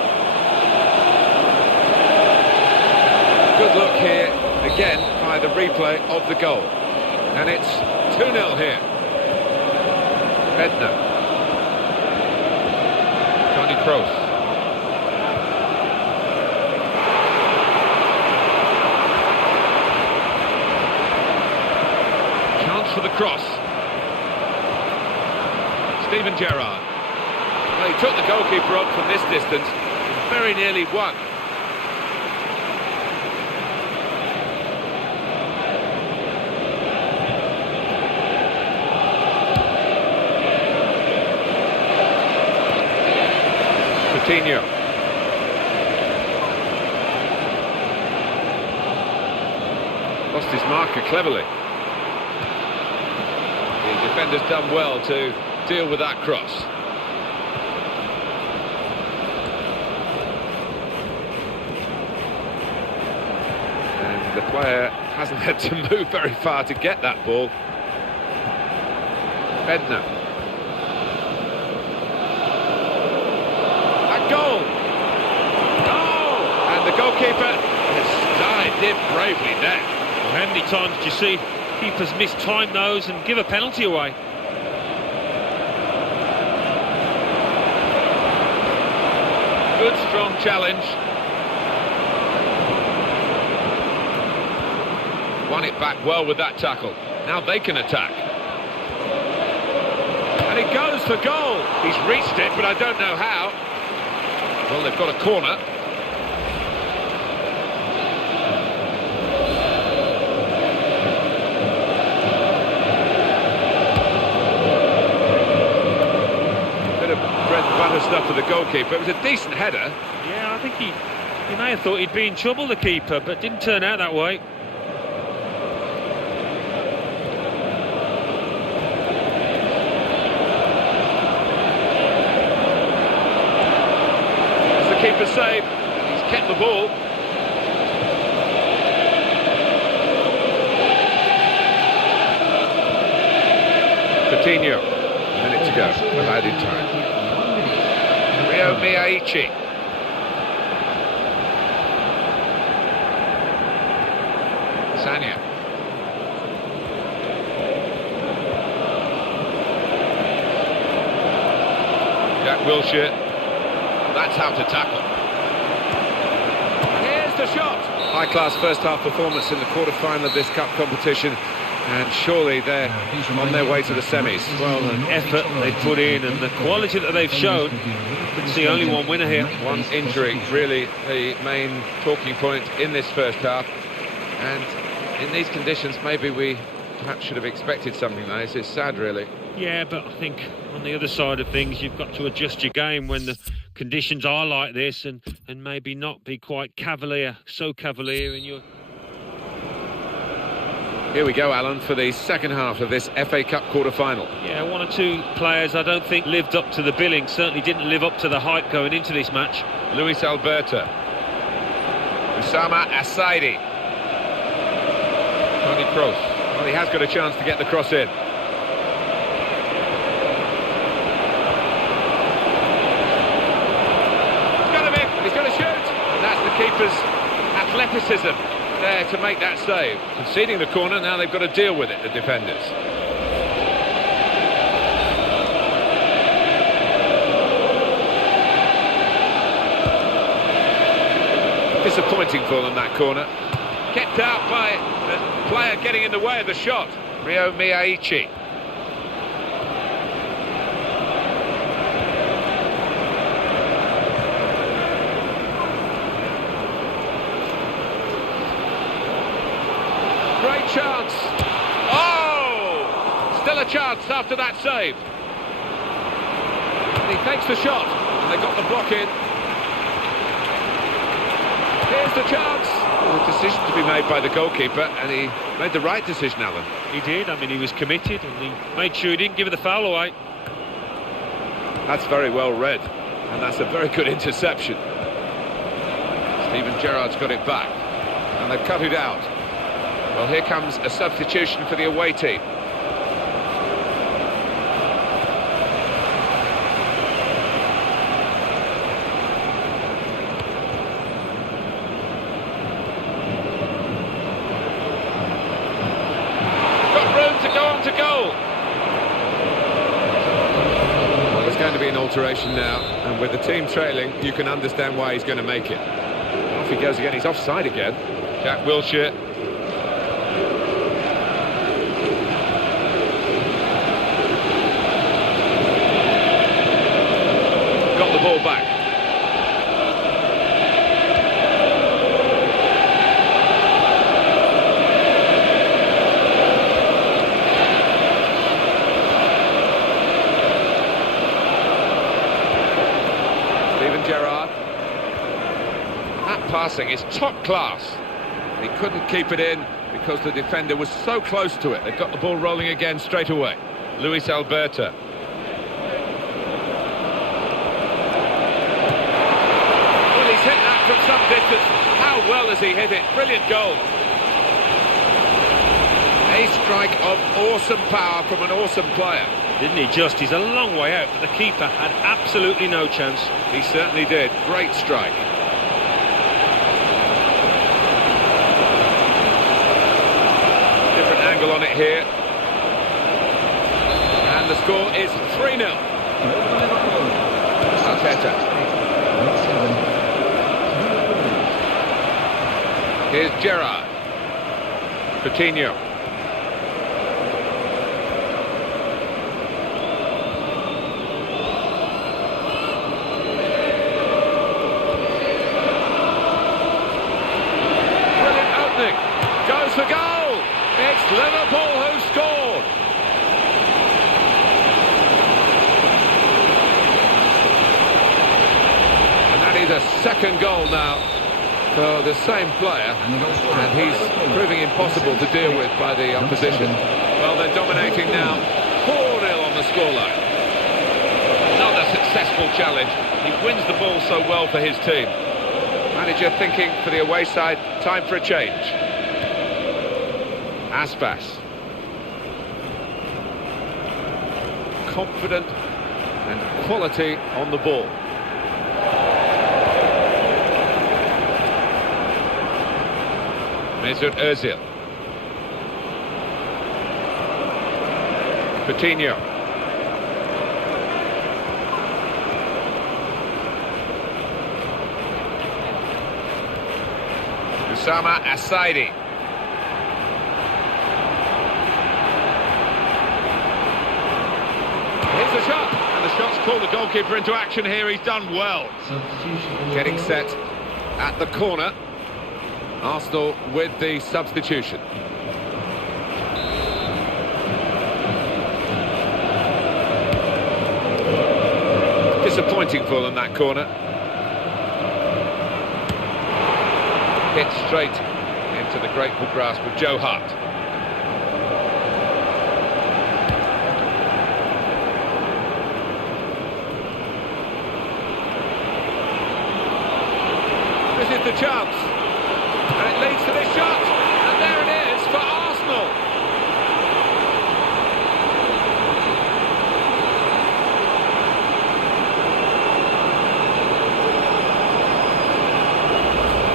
Good look here, again, by the replay of the goal. And it's 2-0 here. Bednar. Toni Kroos. Chance for the cross. Steven Gerrard. Well, he took the goalkeeper on from this distance, very nearly won. Coutinho. Lost his marker cleverly. The defender's done well to deal with that cross. The player hasn't had to move very far to get that ball. Bednar. A goal! Oh! And the goalkeeper has dived in bravely there. Well, how many times do you see keepers mistime those and give a penalty away? Good, strong challenge. Won it back well with that tackle. Now they can attack. And it goes for goal. He's reached it, but I don't know how. Well, they've got a corner. Bit of bread and butter stuff for the goalkeeper. It was a decent header. Yeah, I think he may have thought he'd be in trouble, the keeper, but didn't turn out that way. Keeper save, he's kept the ball. Coutinho, a minute to go, allowed in time. Ryo Miyaichi. Sanya. Jack Wilshere. That's how to tackle. Here's the shot. High-class first-half performance in the quarter-final of this cup competition. and surely they're on their way to the semis. Well, the effort they put in and the quality that they've shown, could see only one winner here. One injury really the main talking point in this first half, and in these conditions maybe we perhaps should have expected something like this. It's sad, really. Yeah, but I think on the other side of things, you've got to adjust your game when the conditions are like this, and maybe not be quite so cavalier in your... Here we go, Alan, for the second half of this FA Cup quarter-final. Yeah, one or two players I don't think lived up to the billing, certainly didn't live up to the hype going into this match. Luis Alberto. Usama Asaidi. Tony Kroos. Well, he has got a chance to get the cross in. He's got him in. He's going to shoot. And that's the keeper's athleticism there to make that save. Conceding the corner, now they've got to deal with it, the defenders. Disappointing for them, that corner. Kept out by the player getting in the way of the shot. Ryo Miyaichi. Great chance. Oh! Still a chance after that save. And he takes the shot. And they got the block in. Here's the chance. A decision to be made by the goalkeeper, and he made the right decision, Alan. He did. I mean, he was committed, and he made sure he didn't give the foul away. That's very well read, and that's a very good interception. Steven Gerrard's got it back, and they've cut it out. Well, here comes a substitution for the away team. To goal. Well, there's going to be an alteration now, and with the team trailing, you can understand why he's going to make it. Off he goes again. He's offside again. Jack Wilshere. Got the ball back. Gerrard. That passing is top class. He couldn't keep it in because the defender was so close to it. They've got the ball rolling again straight away. Luis Alberto. Well, he's hit that from some distance. How well has he hit it? Brilliant goal. A strike of awesome power from an awesome player. Didn't he just? He's a long way out, but the keeper had absolutely no chance. He certainly did. Great strike. Different angle on it here. And the score is 3-0. Arteta. Here's Gerrard. Coutinho. Goes for goal! It's Liverpool who scored! And that is a second goal now for the same player, and he's proving impossible to deal with by the opposition. Well, they're dominating now, 4-0 on the scoreline. Another successful challenge. He wins the ball so well for his team. Manager thinking for the away side, time for a change. Aspas. Confident and quality on the ball. Mesut Özil. Coutinho. Usama Asaidi. a shot, and the shot's called the goalkeeper into action here. He's done well. Getting set at the corner. Arsenal with the substitution. Disappointing for them, that corner. Hit straight into the grateful grasp of Joe Hart. This is the chance, and it leads to this shot, and there it is for Arsenal.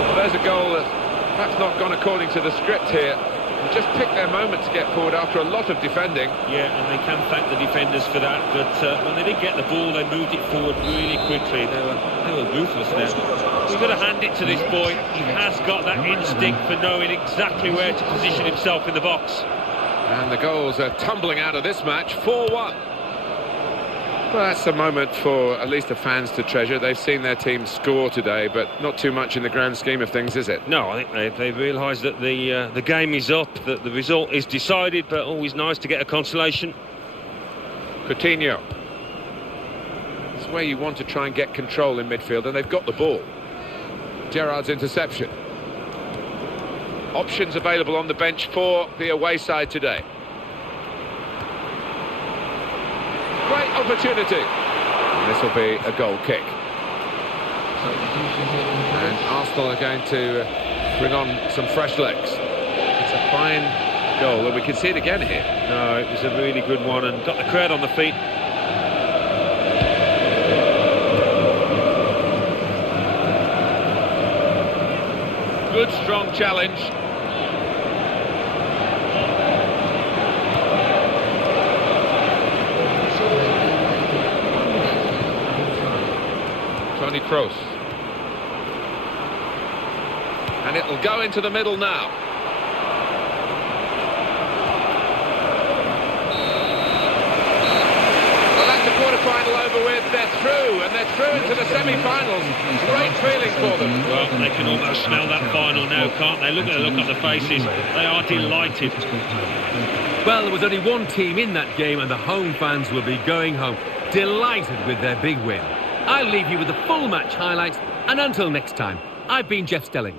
Well, there's a goal that's perhaps not gone according to the script here. They just picked their moment to get forward after a lot of defending. Yeah, and they can thank the defenders for that, but when they did get the ball, they moved it forward really quickly. They were ruthless there. We've got to hand it to this boy. He has got that instinct for knowing exactly where to position himself in the box. And the goals are tumbling out of this match, 4-1. Well, that's a moment for at least the fans to treasure. They've seen their team score today, but not too much in the grand scheme of things, is it? No, I think they've realised that the game is up, that the result is decided, but always nice to get a consolation. Coutinho. It's where you want to try and get control in midfield, and they've got the ball. Gerrard's interception. Options available on the bench for the away side today. Great opportunity. And this will be a goal kick. And Arsenal are going to bring on some fresh legs. It's a fine goal, and we can see it again here. No, it was a really good one, and got the crowd on the feet. Good, strong challenge. Toni Kroos. And it'll go into the middle now. Well, that's the quarter-final over with. They're through, and they're through into the semi-finals. Great feeling for them. Well, they can almost smell that final now, can't they? Look at the look on the faces. They are delighted. Well, there was only one team in that game, and the home fans will be going home delighted with their big win. I'll leave you with the full match highlights, and until next time, I've been Jeff Stelling.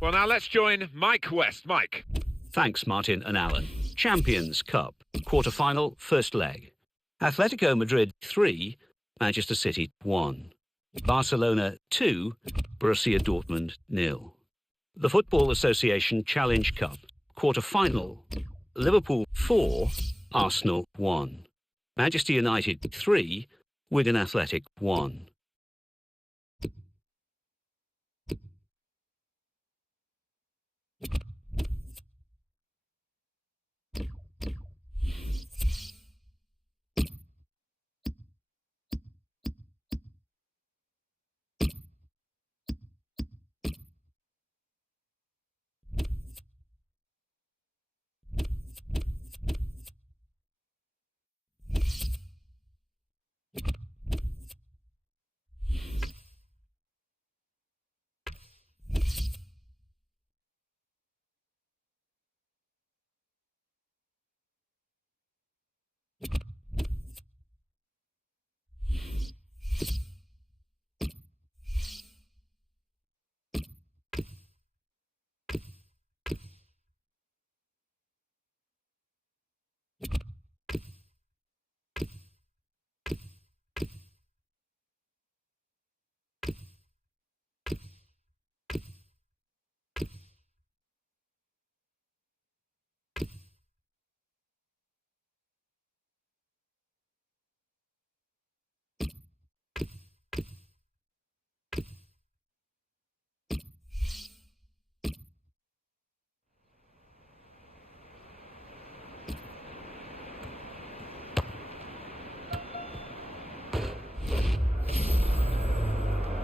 Well, now let's join Mike West. Mike. Thanks, Martin and Alan. Champions Cup, quarter-final, first leg. Atletico Madrid 3, Manchester City 1. Barcelona 2, Borussia Dortmund 0. The Football Association Challenge Cup, quarter-final. Liverpool 4, Arsenal 1. Manchester United 3, Wigan Athletic 1.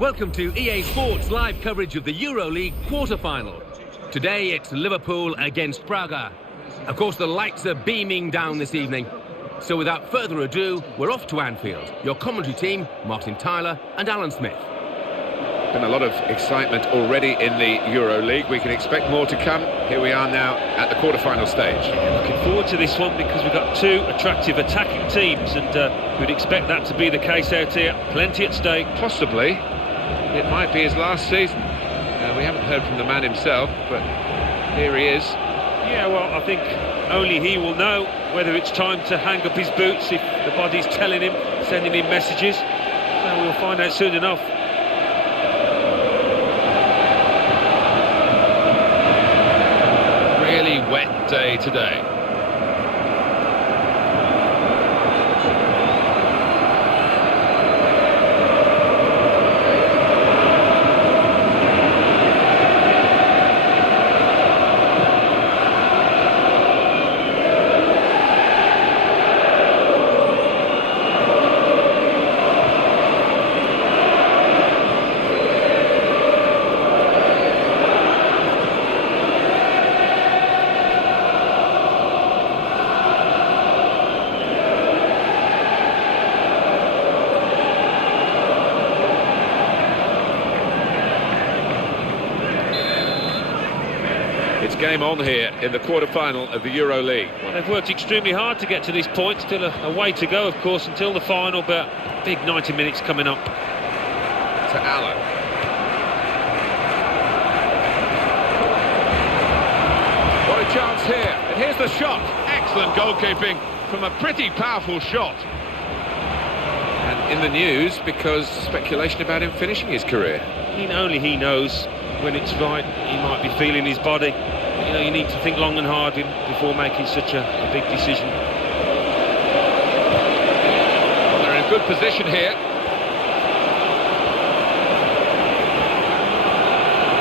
Welcome to EA Sports live coverage of the EuroLeague quarter-final. Today it's Liverpool against Braga. Of course, the lights are beaming down this evening. So without further ado, we're off to Anfield. Your commentary team, Martin Tyler and Alan Smith. Been a lot of excitement already in the EuroLeague. We can expect more to come. Here we are now at the quarter-final stage. Looking forward to this one because we've got two attractive attacking teams, and we'd expect that to be the case out here. Plenty at stake. Possibly. It might be his last season. We haven't heard from the man himself, but here he is. Yeah, well, I think only he will know whether it's time to hang up his boots, if the body's telling him, sending him messages. So we'll find out soon enough. Really wet day today. It's game on here in the quarter-final of the EuroLeague. Well, they've worked extremely hard to get to this point. Still a way to go, of course, until the final, but big 90 minutes coming up. To Allen. What a chance here. And here's the shot. Excellent goalkeeping from a pretty powerful shot. And in the news because speculation about him finishing his career. Only he knows when it's right. He might be feeling his body. You know, you need to think long and hard before making such a big decision. Well, they're in a good position here.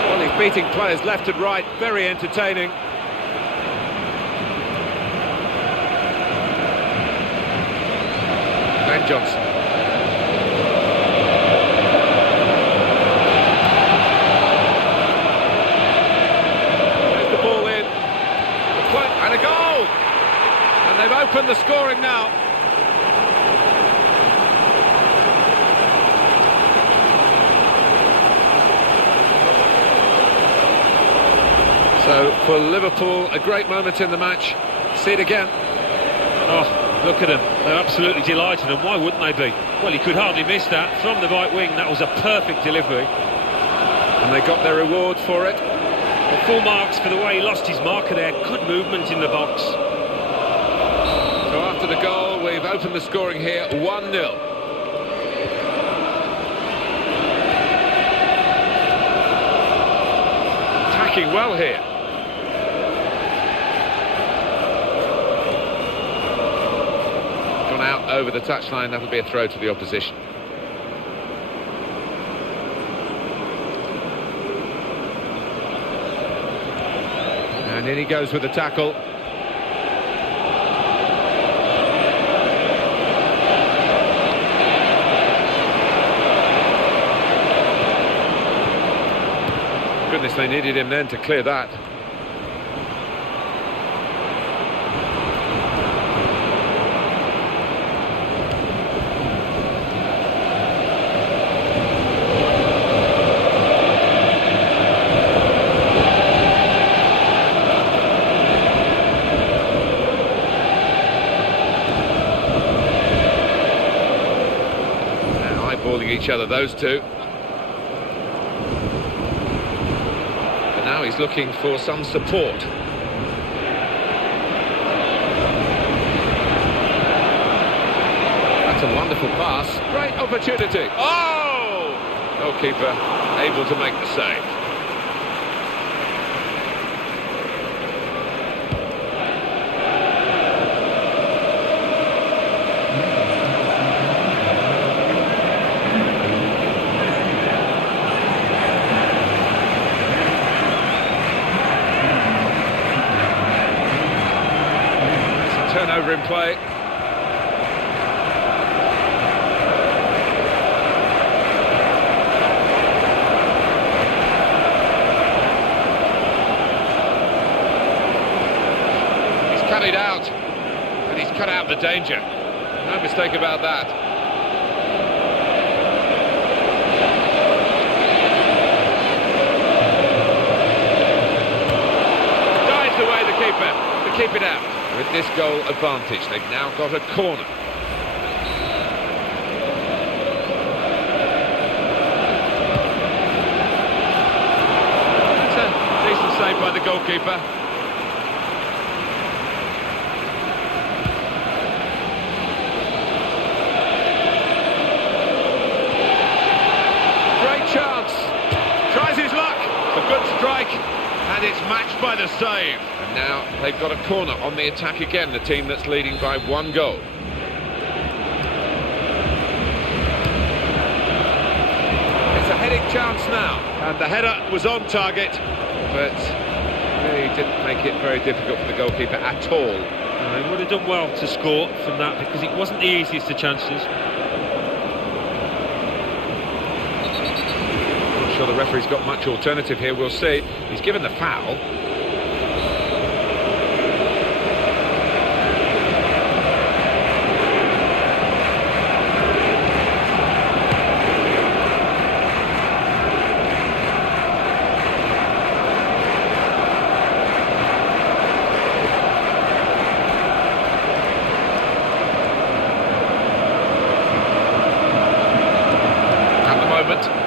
Well, he's beating players left and right. Very entertaining. Ben Johnson. And a goal! And they've opened the scoring now. So, for Liverpool, a great moment in the match. See it again. Oh, look at them. They're absolutely delighted, and why wouldn't they be? Well, he could hardly miss that. From the right wing, that was a perfect delivery. And they got their reward for it. Well, full marks for the way he lost his marker there. Good movement in the box. So after the goal, we've opened the scoring here, 1-0. Attacking well here. Gone out over the touchline, that'll be a throw to the opposition. And in he goes with the tackle. Goodness, they needed him then to clear that. Each other, those two. But now he's looking for some support. That's a wonderful pass. Great opportunity. Oh! Goalkeeper able to make the save. Turnover in play. it out, and he's cut out the danger. No mistake about that. Dives away the keeper to keep it out. With this goal advantage, they've now got a corner. That's a decent save by the goalkeeper. Great chance. Tries his luck. A good strike. And it's matched by the save. And now they've got a corner on the attack again, the team that's leading by 1 goal. It's a heading chance now. And the header was on target, but really didn't make it very difficult for the goalkeeper at all. He would have done well to score from that because it wasn't the easiest of chances. Sure, the referee's got much alternative here, we'll see. He's given the foul.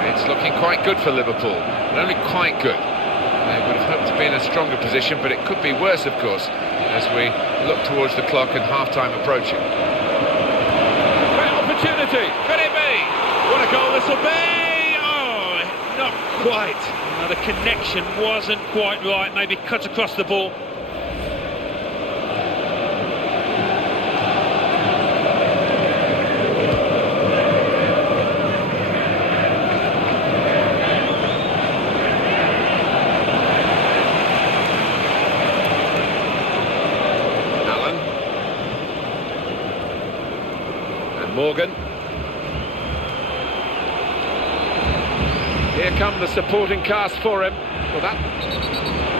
It's looking quite good for Liverpool, but only quite good. They would have hoped to be in a stronger position, but it could be worse, of course, as we look towards the clock and half-time approaching. Great opportunity, could it be? What a goal this will be! Oh, not quite. The connection wasn't quite right, maybe cut across the ball. Morgan. Here come the supporting cast for him. Well, that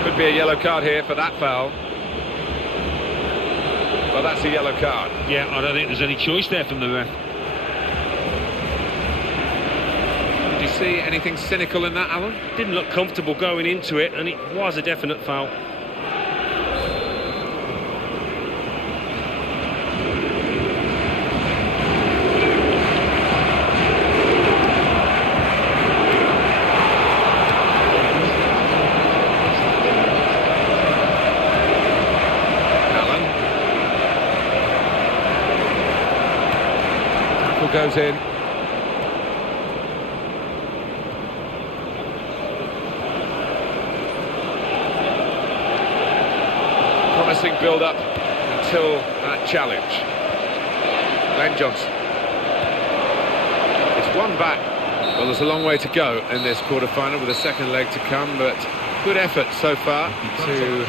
could be a yellow card here for that foul. Well, that's a yellow card. Yeah, I don't think there's any choice there from the ref. Did you see anything cynical in that, Alan? Didn't look comfortable going into it, and it was a definite foul. Goes in. Promising build-up until that challenge. Glenn Johnson. It's one back. Well, there's a long way to go in this quarter-final with a second leg to come, but good effort so far to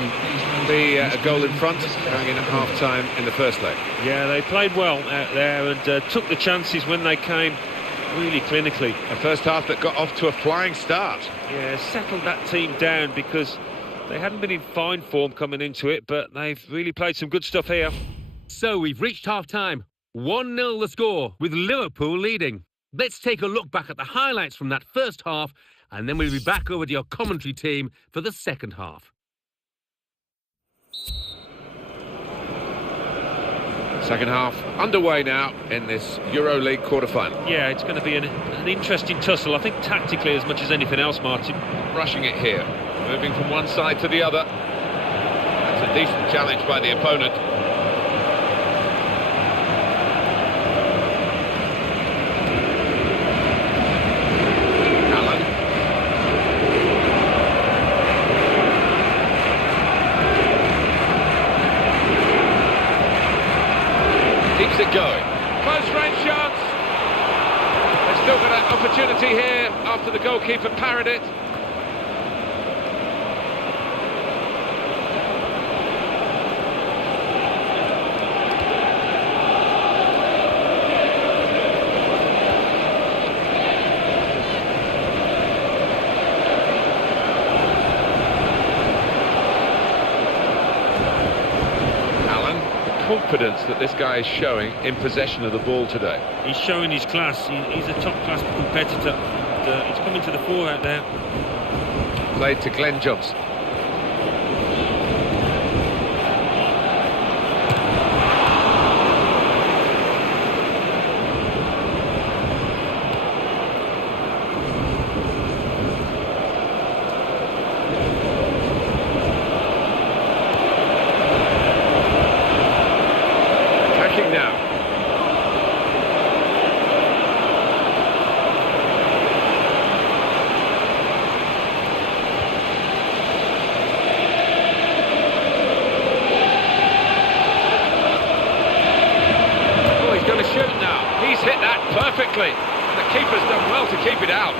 be a goal in front going in at half-time in the first leg. Yeah, they played well out there and took the chances when they came really clinically. A first half that got off to a flying start. Yeah, settled that team down because they hadn't been in fine form coming into it, but they've really played some good stuff here. So we've reached half-time. 1-0 the score, with Liverpool leading. Let's take a look back at the highlights from that first half, and then we'll be back over to your commentary team for the second half. Second half underway now in this EuroLeague quarter-final. Yeah, it's going to be an interesting tussle, I think tactically as much as anything else, Martin. Rushing it here, moving from one side to the other. That's a decent challenge by the opponent. Keeps it going. Close range chance. They've still got an opportunity here after the goalkeeper parried it. confidence that this guy is showing in possession of the ball today. He's showing his class. He's a top-class competitor. It's coming to the fore out there. Played to Glenn Johnson. Now. Oh, he's going to shoot now. He's hit that perfectly. The keeper's done well to keep it out.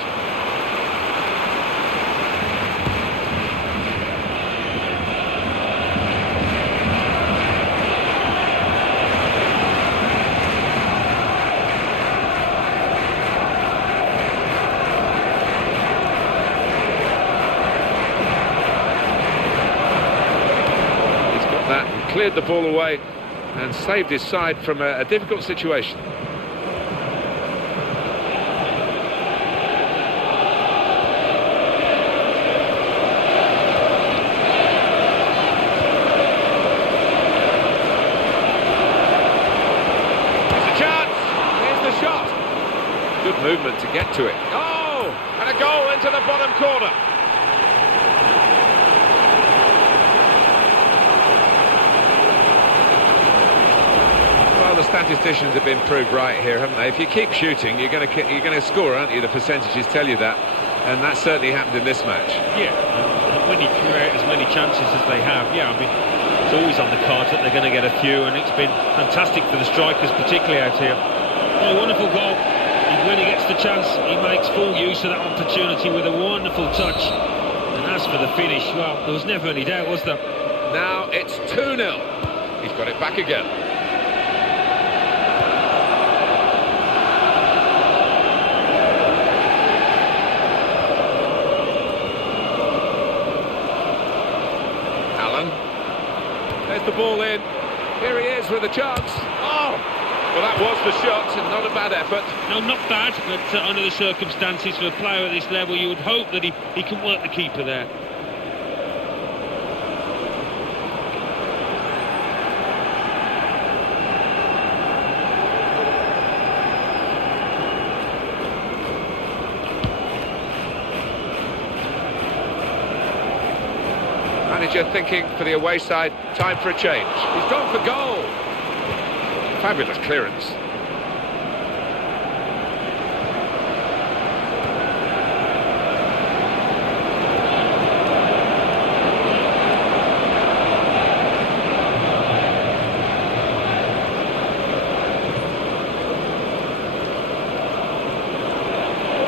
Cleared the ball away and saved his side from a difficult situation. It's a chance. Here's the shot. Good movement to get to it. Oh, and a goal into the bottom corner. The statisticians have been proved right here, haven't they? If you keep shooting, you're going to score, aren't you? The percentages tell you that, and that certainly happened in this match. Yeah, and when you create as many chances as they have, yeah, I mean, it's always on the cards that they're going to get a few, and it's been fantastic for the strikers, particularly out here. Oh, wonderful goal. When he gets the chance, he makes full use of that opportunity with a wonderful touch. And as for the finish, well, there was never any doubt, was there? Now it's 2-0. He's got it back again. There's the ball in. Here he is with a chance. Oh! Well, that was the shot, and not a bad effort. No, not bad, but under the circumstances for a player at this level, you would hope that he can work the keeper there. Manager thinking for the away side, time for a change. He's gone for goal. Fabulous clearance.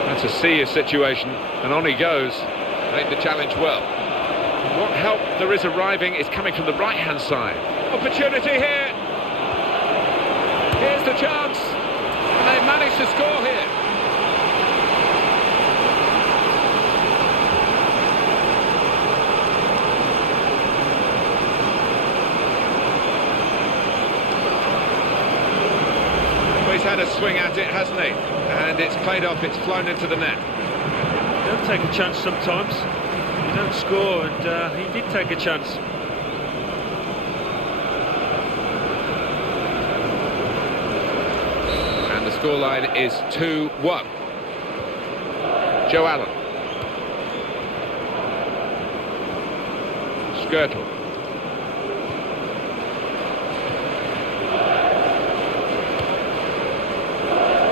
That's a serious situation, and on he goes. Made the challenge well. What help there is arriving is coming from the right-hand side. Opportunity here. Here's the chance. And they managed to score here. Well, he's had a swing at it, hasn't he? And it's played off, it's flown into the net. Don't take a chance sometimes. You don't score, and he did take a chance. And the scoreline is 2-1. Joe Allen. Skirtle.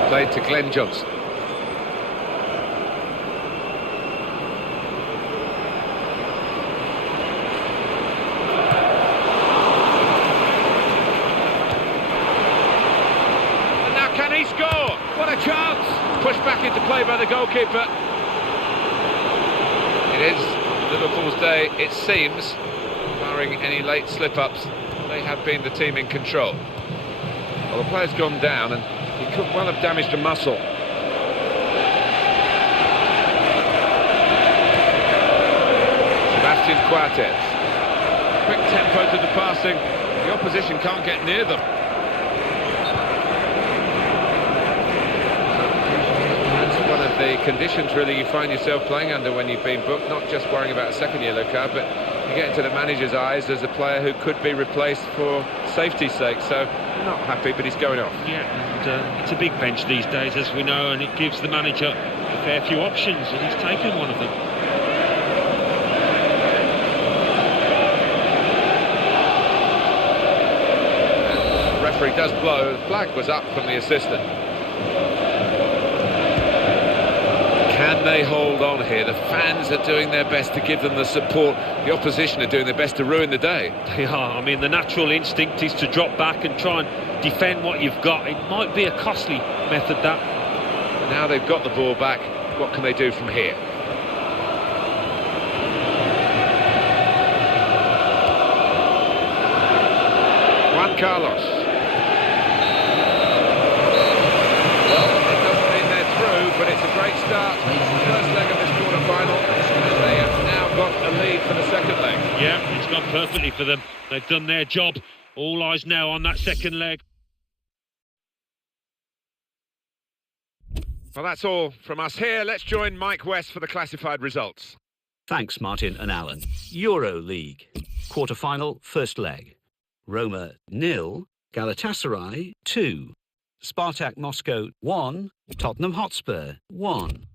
Played to Glenn Johnson. What a chance! Pushed back into play by the goalkeeper. It is Liverpool's day, it seems. Barring any late slip-ups, they have been the team in control. Well, the player's gone down and he could well have damaged a muscle. Sebastian Coates. Quick tempo to the passing. The opposition can't get near them. That's one of the conditions, really, you find yourself playing under when you've been booked, not just worrying about a second yellow card, but you get into the manager's eyes as a player who could be replaced for safety's sake. So, not happy, but he's going off. Yeah, and it's a big bench these days, as we know, and it gives the manager a fair few options, and he's taken one of them. The referee does blow. The flag was up from the assistant. Can they hold on here? The fans are doing their best to give them the support. The opposition are doing their best to ruin the day. They are. I mean, the natural instinct is to drop back and try and defend what you've got. It might be a costly method, that. Now they've got the ball back. What can they do from here? Juan Carlos. But it's a great start. First leg of this quarter-final, and they have now got a lead for the second leg. Yeah, it's gone perfectly for them. They've done their job. All eyes now on that second leg. Well, that's all from us here. Let's join Mike West for the classified results. Thanks, Martin and Alan. Euro League. Quarter-final, first leg. Roma 0, Galatasaray 2. Spartak Moscow 1, Tottenham Hotspur 1.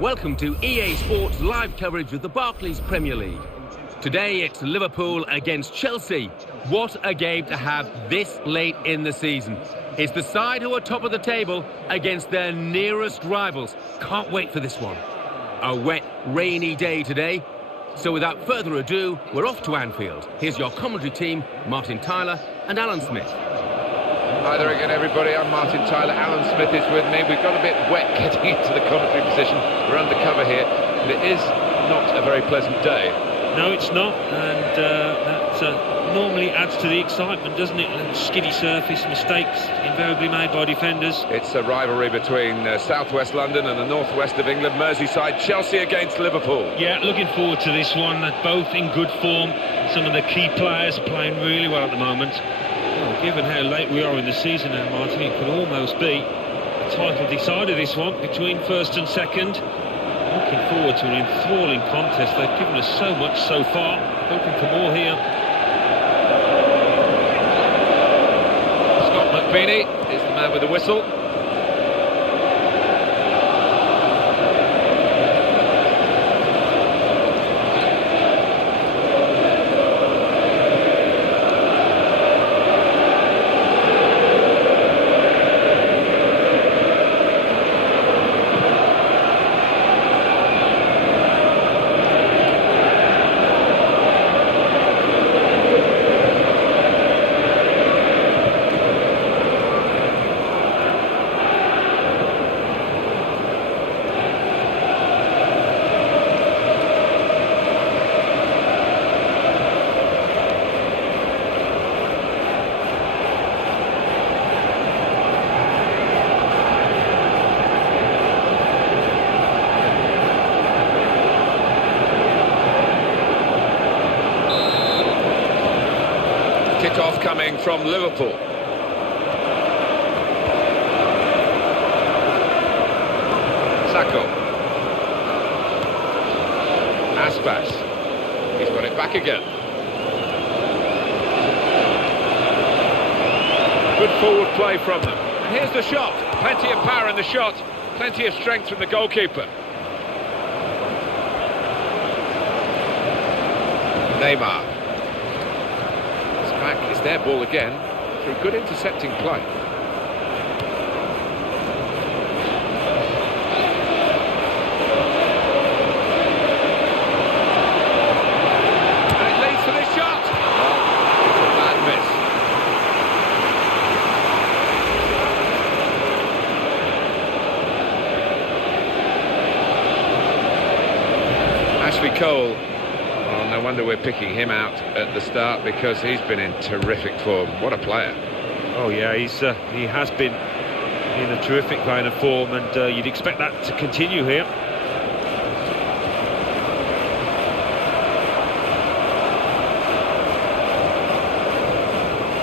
Welcome to EA Sports live coverage of the Barclays Premier League. Today it's Liverpool against Chelsea. What a game to have this late in the season. It's the side who are top of the table against their nearest rivals. Can't wait for this one. A wet, rainy day today. So without further ado, we're off to Anfield. Here's your commentary team, Martin Tyler and Alan Smith. Hi there again, everybody. I'm Martin Tyler. Alan Smith is with me. We've got a bit wet getting into the commentary position. We're undercover here, but it is not a very pleasant day. No, it's not, and that normally adds to the excitement, doesn't it? And skiddy surface, mistakes invariably made by defenders. It's a rivalry between southwest London and the northwest of England, Merseyside. Chelsea against Liverpool. Yeah, looking forward to this one. They're both in good form. Some of the key players playing really well at the moment. Well, given how late we are in the season now, Martin, it could almost be a title decider, this one, between first and second. Looking forward to an enthralling contest. They've given us so much so far. Hoping for more here. Scott McBeanie is the man with the whistle. Kick-off coming from Liverpool. Sacco. Aspas. He's got it back again. Good forward play from them. And here's the shot. Plenty of power in the shot. Plenty of strength from the goalkeeper. Neymar. It's back, it's their ball again, through good intercepting play. And it leads to this shot! Oh, it's a bad miss. Ashley Cole. Well, no wonder we're picking him out at the start, because he's been in terrific form. What a player. Oh yeah, he has been in a terrific vein of form, and you'd expect that to continue here.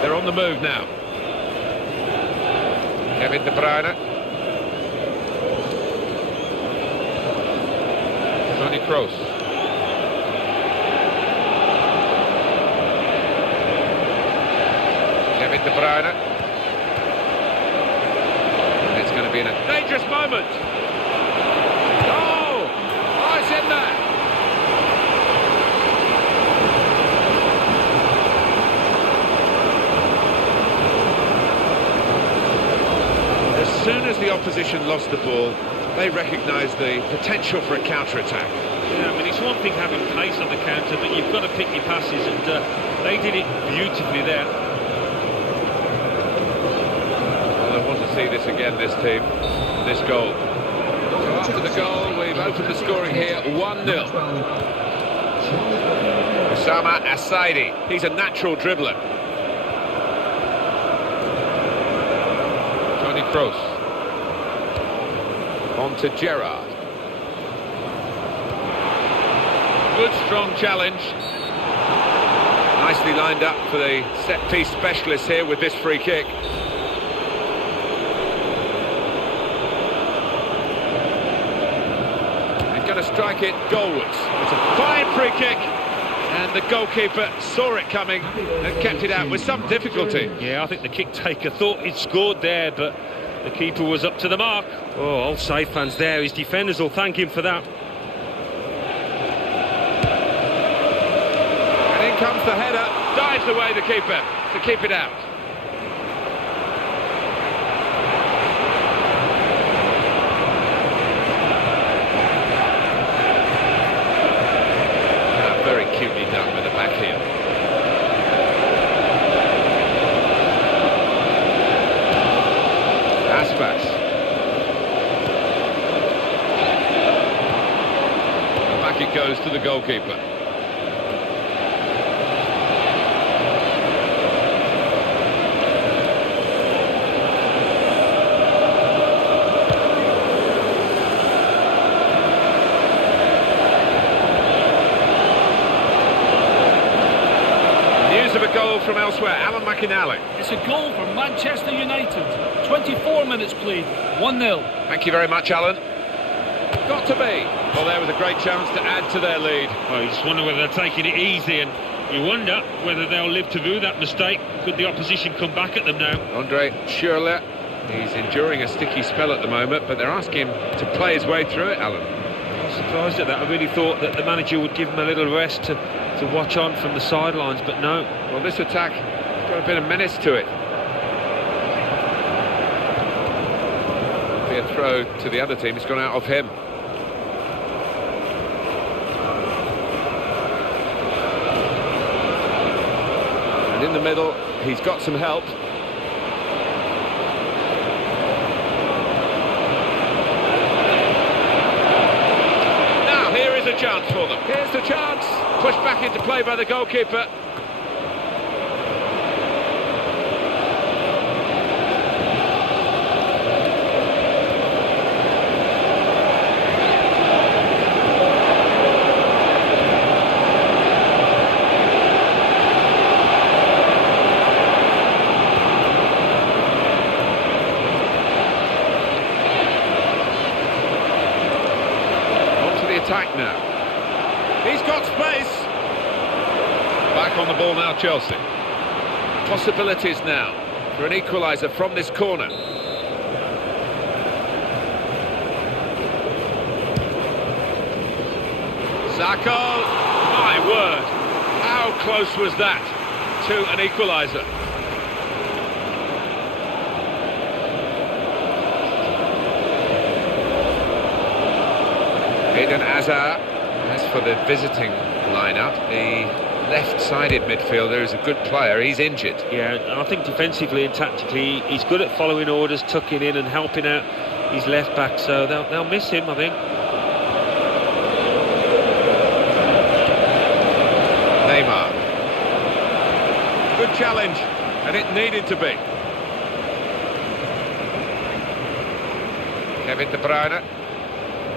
They're on the move now. Kevin De Bruyne. Toni Kroos. Kevin De Bruyne. And it's going to be in a dangerous moment. Oh! Oh, it's in there! As soon as the opposition lost the ball, they recognised the potential for a counter-attack. Yeah, I mean, it's one thing having pace on the counter, but you've got to pick your passes, and they did it beautifully there. Well, they want to see this again, this team, this goal. So after the goal, we've opened the scoring here, 1-0. Osama Assaidi, he's a natural dribbler. Toni Kroos. On to Gerrard. Good strong challenge. Nicely lined up for the set-piece specialist here with this free kick. He's going to strike it goalwards. It's a fine free kick, and the goalkeeper saw it coming and kept it out with some difficulty. Yeah, I think the kick taker thought he'd scored there, but the keeper was up to the mark. Oh, all side fans there. His defenders will thank him for that. And in comes the header. Dives away the keeper to keep it out. Very cutely done with the back heel. Aspas. And back it goes to the goalkeeper. News of a goal from elsewhere. Alan McInally. It's a goal for Manchester United. 24 minutes played, 1-0. Thank you very much, Alan. Got to be. Well, there was a great chance to add to their lead. Well, you just wonder whether they're taking it easy, and you wonder whether they'll live to view that mistake. Could the opposition come back at them now? Andre Schürrle, he's enduring a sticky spell at the moment, but they're asking him to play his way through it, Alan. I'm surprised at that. I really thought that the manager would give him a little rest to watch on from the sidelines, but no. Well, this attack has got a bit of menace to it. Be a throw to the other team. It's gone out of him. And in the middle, he's got some help. Now, here is a chance for them. Here's the chance. Pushed back into play by the goalkeeper. Attack now. He's got space. Back on the ball now, Chelsea. Possibilities now for an equaliser from this corner. Sacco. My word. How How close was that to an equaliser? Eden Hazard. As for the visiting lineup, the left-sided midfielder is a good player. He's injured. Yeah, I think defensively and tactically, he's good at following orders, tucking in and helping out his left back. So they'll miss him, I think. Neymar. Good challenge, and it needed to be. Kevin De Bruyne.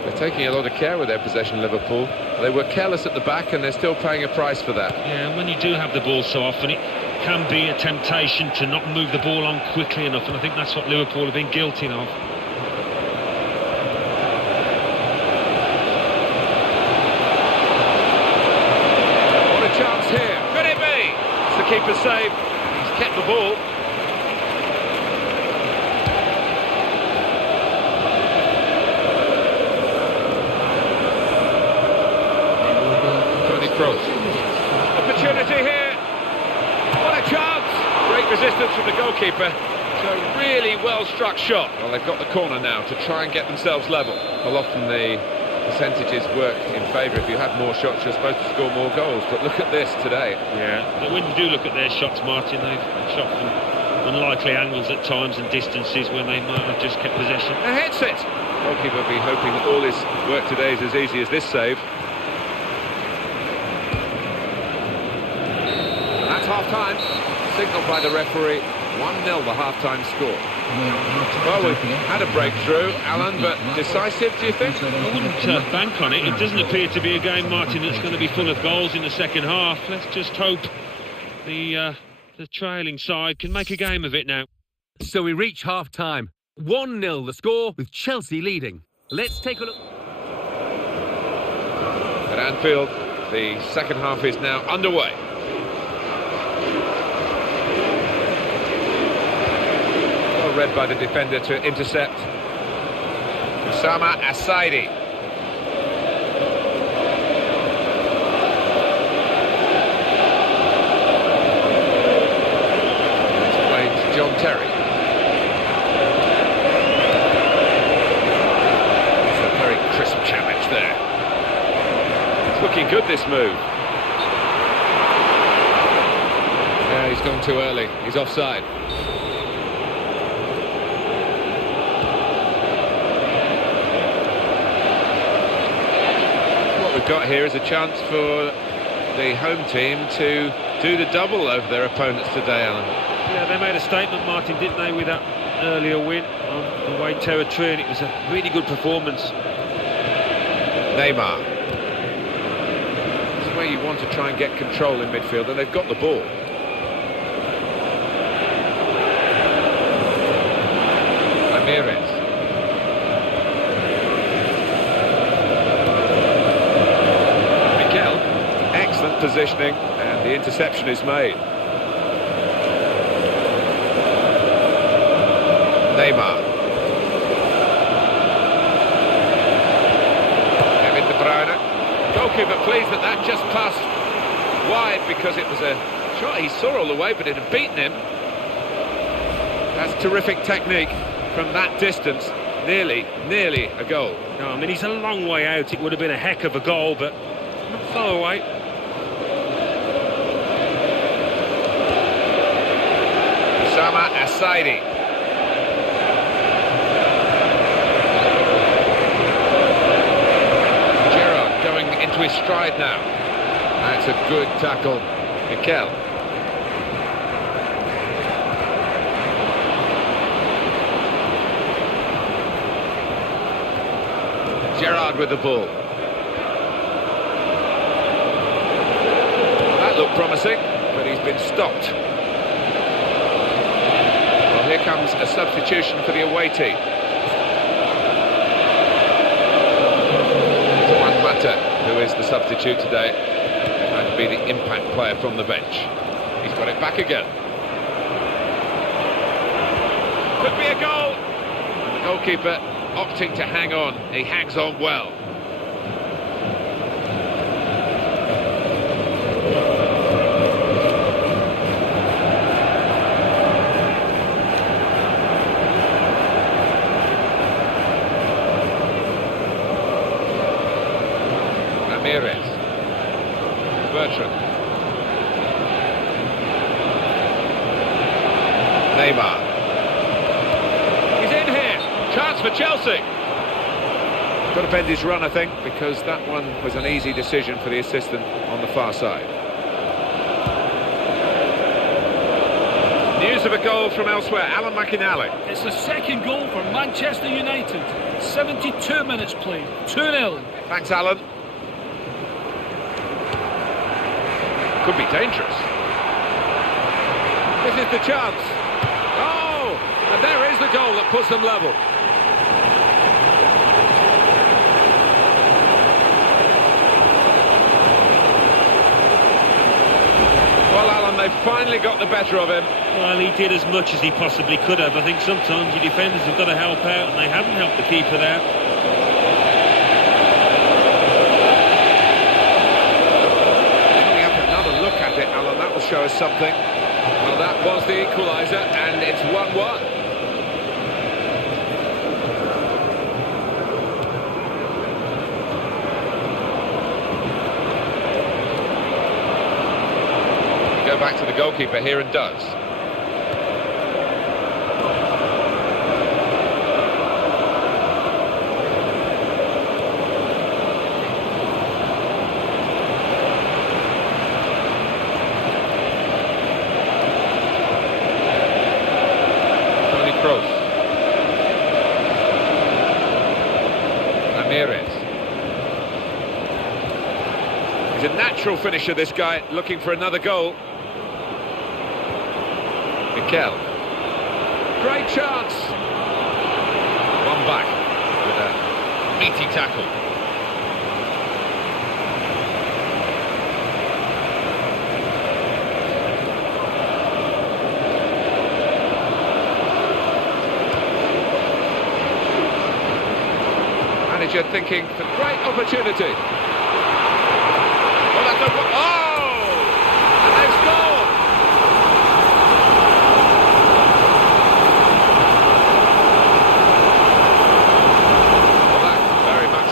They're taking a lot of care with their possession, Liverpool. They were careless at the back, and they're still paying a price for that. Yeah, and when you do have the ball so often, it can be a temptation to not move the ball on quickly enough, and I think that's what Liverpool have been guilty of. What a chance here. Could it be? It's the keeper's save. He's kept the ball. Opportunity here. What a chance. Great resistance from the goalkeeper. It's a really well-struck shot. Well, they've got the corner now to try and get themselves level. Well, often the percentages work in favour. If you have more shots, you're supposed to score more goals. But look at this today. Yeah. But when you do look at their shots, Martin, they've shot from unlikely angles at times and distances when they might have just kept possession. And hits it. Goalkeeper will be hoping that all his work today is as easy as this save. Half-time, signalled by the referee, 1-0 the half-time score. Well, we've had a breakthrough, Alan, but decisive, do you think? I wouldn't bank on it. It doesn't appear to be a game, Martin, that's going to be full of goals in the second half. Let's just hope the trailing side can make a game of it now. So we reach half-time. 1-0 the score, with Chelsea leading. Let's take a look. At Anfield, the second half is now underway. Read by the defender to intercept. Osama Asaidi. It's played to John Terry. It's a very crisp challenge there. It's looking good, this move. Yeah, he's gone too early. He's offside. Got here is a chance for the home team to do the double over their opponents today, Alan. Yeah, they made a statement, Martin, didn't they, with that earlier win on away territory, and it was a really good performance. Neymar. This is where you want to try and get control in midfield, and they've got the ball. Ramirez. Positioning, and the interception is made. Neymar. Kevin De Bruyne. Goalkeeper pleased that just passed wide because it was a shot he saw all the way, but it had beaten him. That's terrific technique from that distance. Nearly a goal. No, I mean, he's a long way out. It would have been a heck of a goal, but not far away. Osama Asaidi. Gerrard going into his stride now. That's a good tackle. Mikel. Gerrard with the ball. That looked promising, but he's been stopped. Here comes a substitution for the away team. It's Juan Mata, who is the substitute today, trying to be the impact player from the bench. He's got it back again. Could be a goal. And the goalkeeper opting to hang on. He hangs on well. Neymar. He's in here. Chance for Chelsea. Got to bend his run, I think, because that one was an easy decision for the assistant on the far side. News of a goal from elsewhere. Alan McInally. It's the second goal for Manchester United. 72 minutes played. 2-0. Thanks, Alan. Could be dangerous. This is the chance. Oh! And there is the goal that puts them level. Well, Alan, they finally got the better of him. Well, he did as much as he possibly could have. I think sometimes your defenders have got to help out, and they haven't helped the keeper there. Coming up another look at it, Alan, that will show us something. Well, that was the equaliser, and it's 1-1. Go back to the goalkeeper here and does. Toni Kroos. Ramirez. He's a natural finisher, this guy, looking for another goal. Mikel. Great chance. One back with a meaty tackle. Manager thinking it's a great opportunity. Oh, that's a... Oh! And they've scored!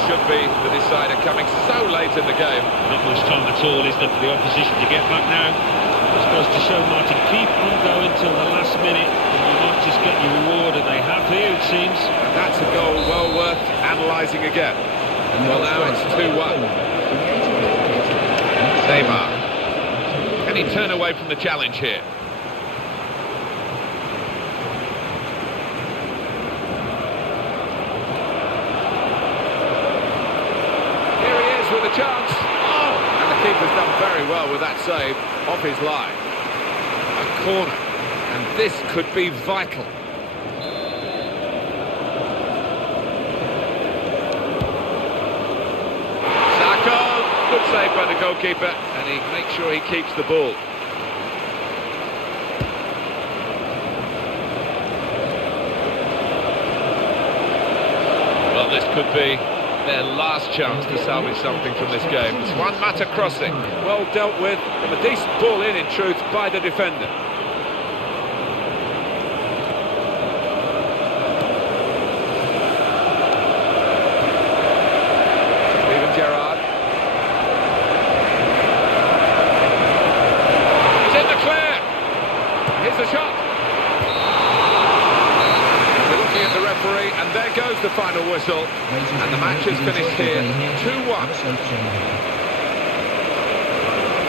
Should be the decider, coming so late in the game. Not much time at all, is there, for the opposition to get back now? It's supposed to show Martin, keep on going till the last minute, and you might just get your reward, and they have here, it seems. And that's a goal well worth analysing again. Well, now it's 2-1. Neymar. Can he turn away from the challenge here? With a chance. Oh! And the keeper's done very well with that save off his line. A corner. And this could be vital. Saka! Good save by the goalkeeper. And he makes sure he keeps the ball. Well, this could be their last chance to salvage something from this game. It's one Mata crossing, well dealt with, a decent ball in truth, by the defender. Steven Gerrard. He's in the clear. Here's the shot. Looking at the referee, and there goes the final whistle, and the match is finished here 2-1.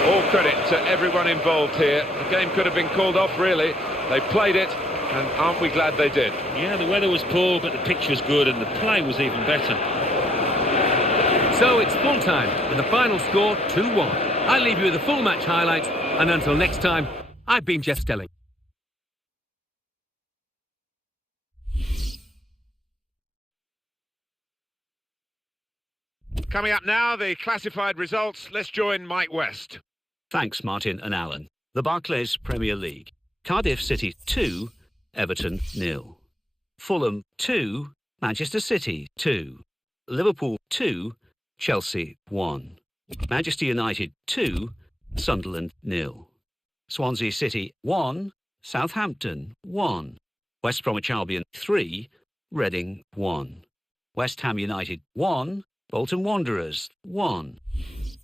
All credit to everyone involved here. The game could have been called off, really. They played it, and aren't we glad they did? Yeah, the weather was poor, but the pitch was good, and the play was even better. So it's full time, with the final score 2-1. I'll leave you with the full match highlights, and until next time, I've been Jeff Stelling. Coming up now, the classified results. Let's join Mike West. Thanks, Martin and Alan. The Barclays Premier League. Cardiff City 2, Everton 0. Fulham 2, Manchester City 2. Liverpool 2, Chelsea 1. Manchester United 2, Sunderland 0. Swansea City 1, Southampton 1. West Bromwich Albion 3, Reading 1. West Ham United 1, Bolton Wanderers 1.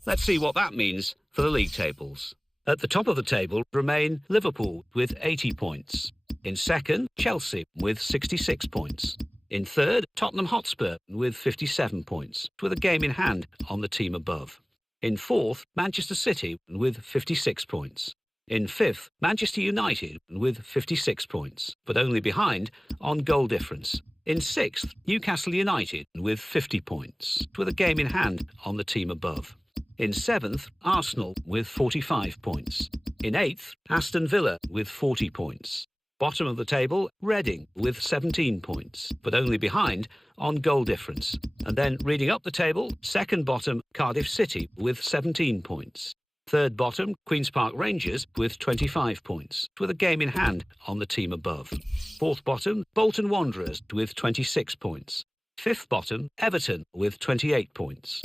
Let's see what that means for the league tables. At the top of the table remain Liverpool with 80 points. In second, Chelsea with 66 points. In third, Tottenham Hotspur with 57 points, with a game in hand on the team above. In fourth, Manchester City with 56 points. In fifth, Manchester United with 56 points, but only behind on goal difference. In sixth, Newcastle United with 50 points, with a game in hand on the team above. In seventh, Arsenal with 45 points. In eighth, Aston Villa with 40 points. Bottom of the table, Reading with 17 points, but only behind on goal difference. And then reading up the table, second bottom, Cardiff City with 17 points. Third bottom, Queen's Park Rangers with 25 points, with a game in hand on the team above. Fourth bottom, Bolton Wanderers with 26 points. Fifth bottom, Everton with 28 points.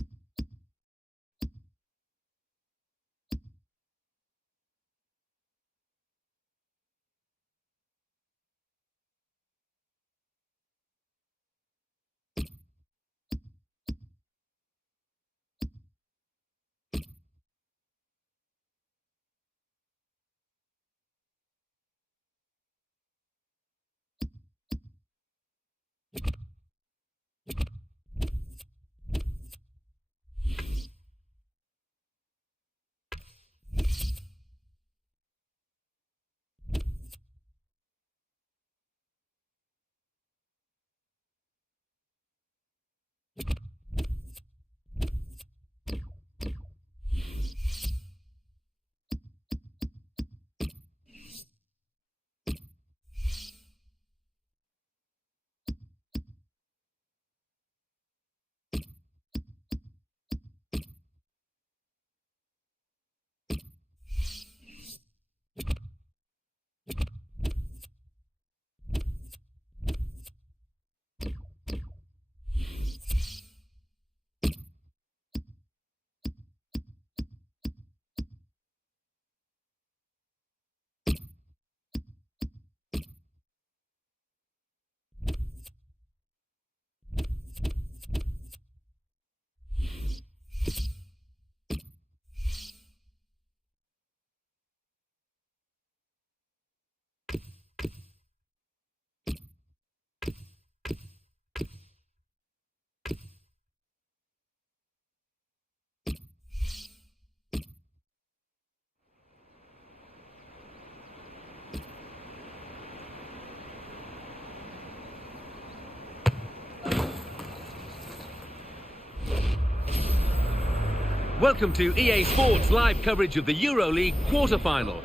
Welcome to EA Sports live coverage of the EuroLeague quarter-final.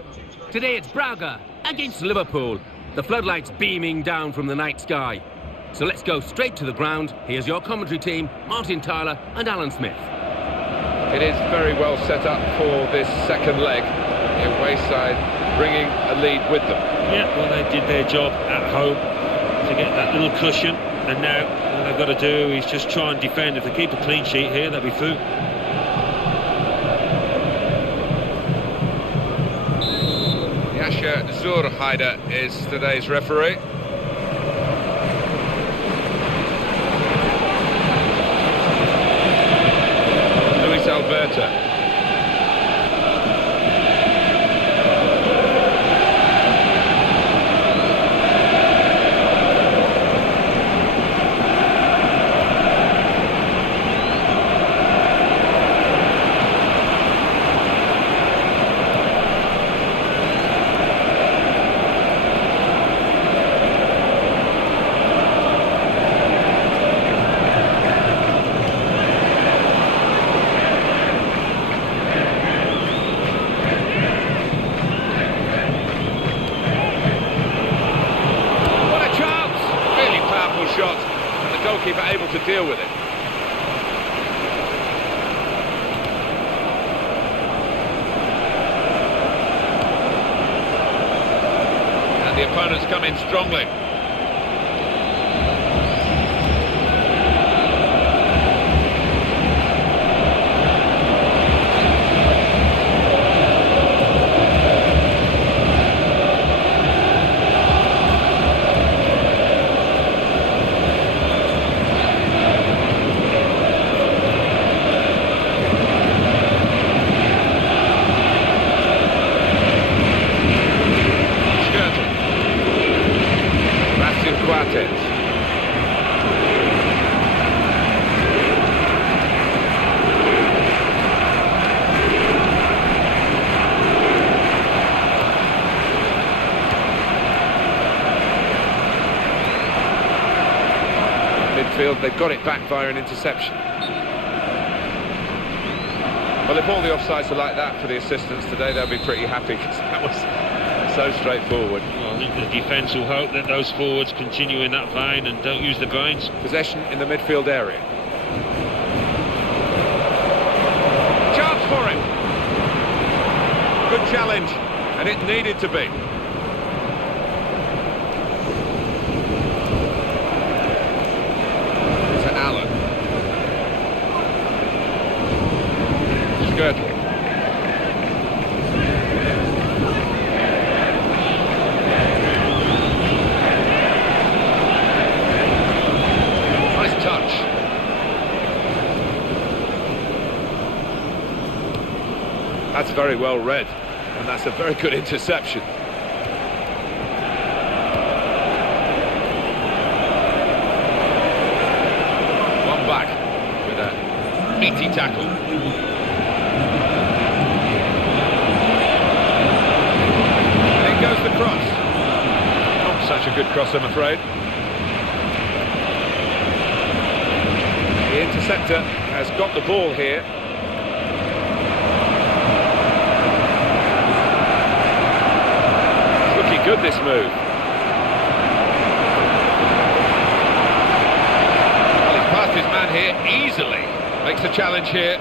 Today it's Braga against Liverpool. The floodlights beaming down from the night sky. So let's go straight to the ground. Here's your commentary team, Martin Tyler and Alan Smith. It is very well set up for this second leg. The away side bringing a lead with them. Yeah, well, they did their job at home to get that little cushion, and now all they've got to do is just try and defend. If they keep a clean sheet here, they'll be through. Jascha Zurheider is today's referee. Luis Alberto. Goalkeeper able to deal with it. And the opponents come in strongly. midfield. They've got it back via an interception. Well, if all the offsides are like that for the assistants today, they'll be pretty happy, because that was so straightforward. Well, I think the defence will hope that those forwards continue in that vein and don't use the brains. Possession in the midfield area. Chance for him. Good challenge, and it needed to be. To Allen. Skirtle. Nice touch. That's very well read, and that's a very good interception. One back with a meaty tackle. In goes the cross. Not such a good cross, I'm afraid. The interceptor has got the ball here. Good, this move. Well, he's passed his man here easily. Makes the challenge here.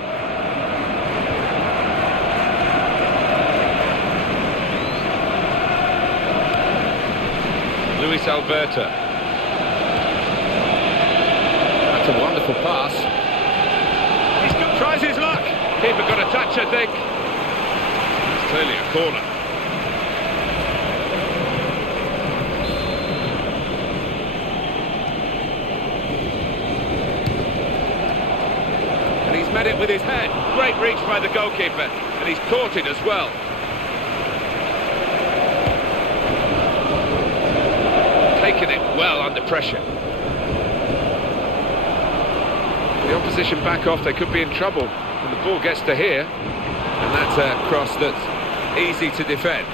Luis Alberta. That's a wonderful pass. Tries his luck. Keeper got a touch, I think. It's clearly a corner. Met it with his head. Great reach by the goalkeeper, and he's caught it as well. Taken it well under pressure. The opposition back off, they could be in trouble when the ball gets to here, and that's a cross that's easy to defend.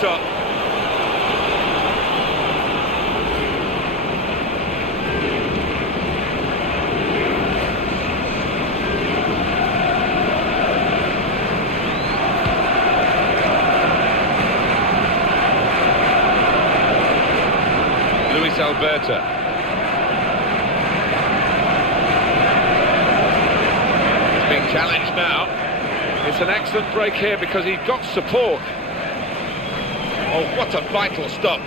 Top. Luis Alberta. He's being challenged now. It's an excellent break here because he got support. Oh, what a vital stop.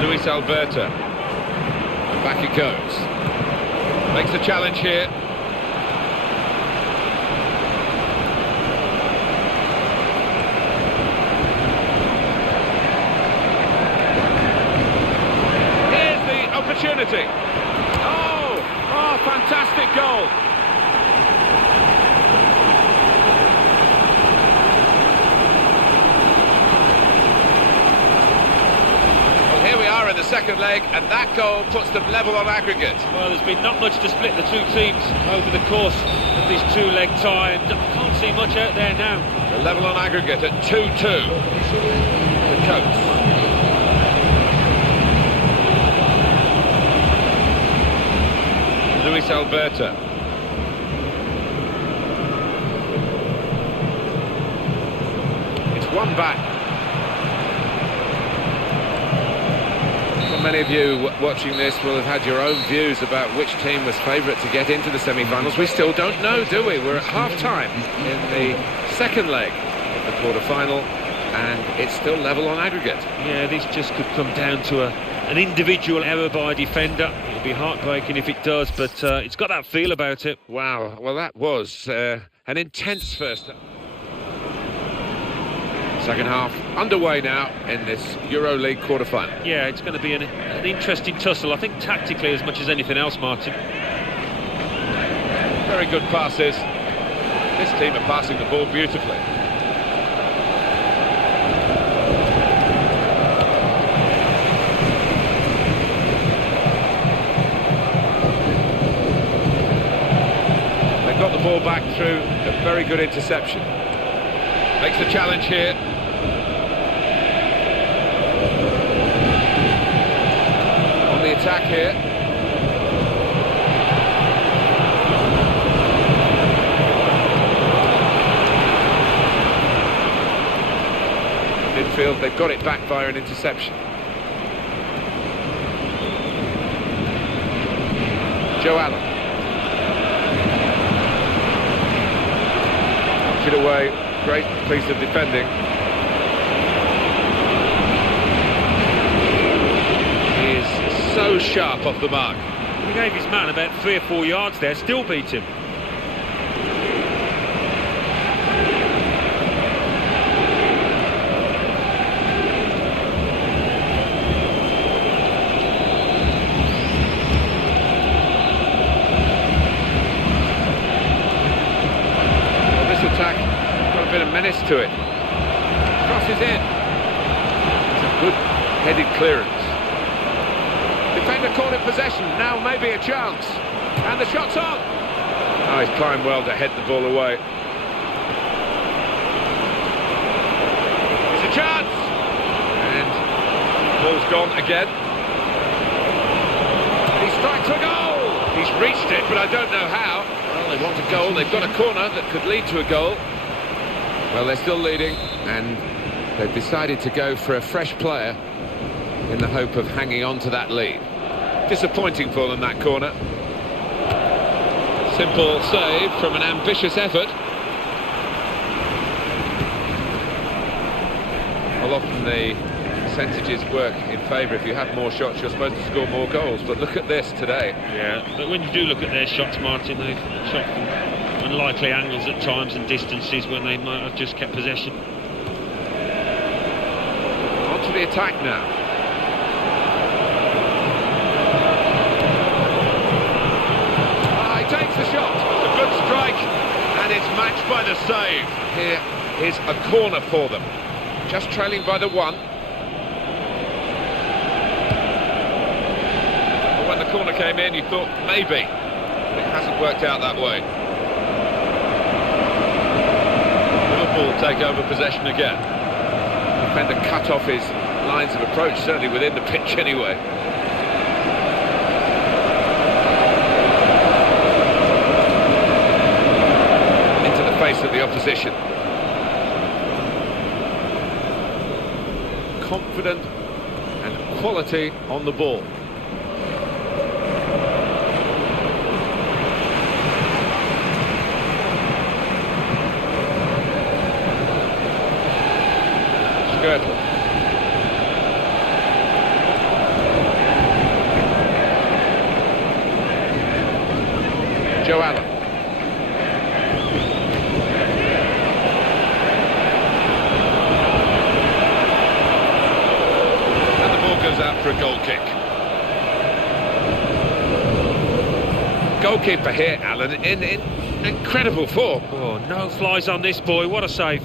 Luis Alberta. And back it goes. Makes the challenge here. Here's the opportunity. Oh, fantastic goal. In the second leg, and that goal puts them level on aggregate. Well, there's been not much to split the two teams over the course of this two-leg tie, and can't see much out there now. The level on aggregate at 2-2. The Coats. Luis Alberta. It's one back. Many of you watching this will have had your own views about which team was favourite to get into the semi-finals. We still don't know, do we? We're at half-time in the second leg of the quarter-final, and it's still level on aggregate. Yeah, this just could come down to an individual error by a defender. It'll be heartbreaking if it does, but it's got that feel about it. Wow, well, that was an intense first. Second half underway now in this EuroLeague quarter-final. Yeah, it's going to be an interesting tussle, I think, tactically as much as anything else, Martin. Very good passes. This team are passing the ball beautifully. They've got the ball back through a very good interception. Makes the challenge here. On the attack here. Midfield, they've got it back via an interception. Joe Allen. Knocks it away. Great piece of defending. He is so sharp off the mark. He gave his man about 3 or 4 yards there, still beat him. Well, this attack got a bit of menace to it. Crosses in. It's a good headed clearance. Defender caught in possession, now maybe a chance. And the shot's on. Oh, he's climbed well to head the ball away. It's a chance. And the ball's gone again. He strikes a goal. He's reached it, but I don't know how. Well, they want a goal. They've got a corner that could lead to a goal. Well, they're still leading, and they've decided to go for a fresh player in the hope of hanging on to that lead. Disappointing for them, that corner. Simple save from an ambitious effort. Well, often the percentages work in favour. If you have more shots, you're supposed to score more goals. But look at this today. Yeah, but when you do look at their shots, Martin, they've shot from unlikely angles at times and distances when they might have just kept possession. On to the attack now. Takes the shot, a good strike, and it's matched by the save. Here is a corner for them, just trailing by the 1. But when the corner came in, you thought maybe, but it hasn't worked out that way. Liverpool take over possession again. Defender cut off his lines of approach, certainly within the pitch anyway. Face of the opposition. Confident and quality on the ball. Skirtle. Joe Allen. Goes out for a goal kick. Goalkeeper here, Alan, in incredible form. Oh, no flies on this boy, what a save.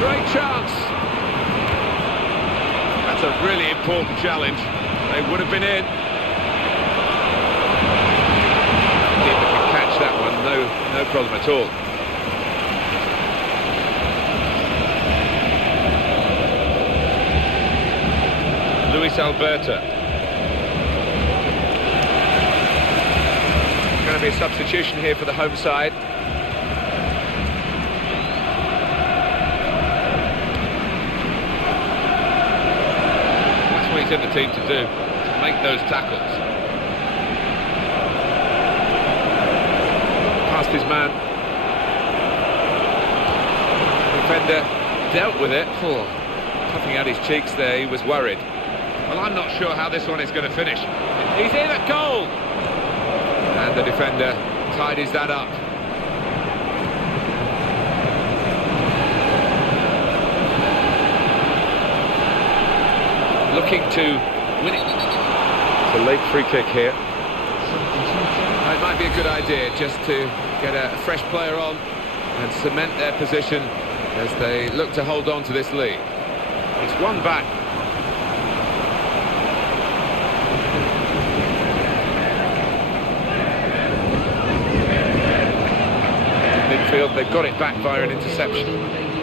Great chance. That's a really important challenge. They would have been in. That one, no problem at all. Luis Alberto. Going to be a substitution here for the home side. That's what he's in the team to do, to make those tackles. Past his man. Defender dealt with it. Puffing out his cheeks there, he was worried. Well, I'm not sure how this one is going to finish. He's in at goal! And the defender tidies that up. Looking to win it. It's a late free kick here. It might be a good idea just to get a fresh player on and cement their position as they look to hold on to this lead. It's one back. Midfield, they've got it back via an interception.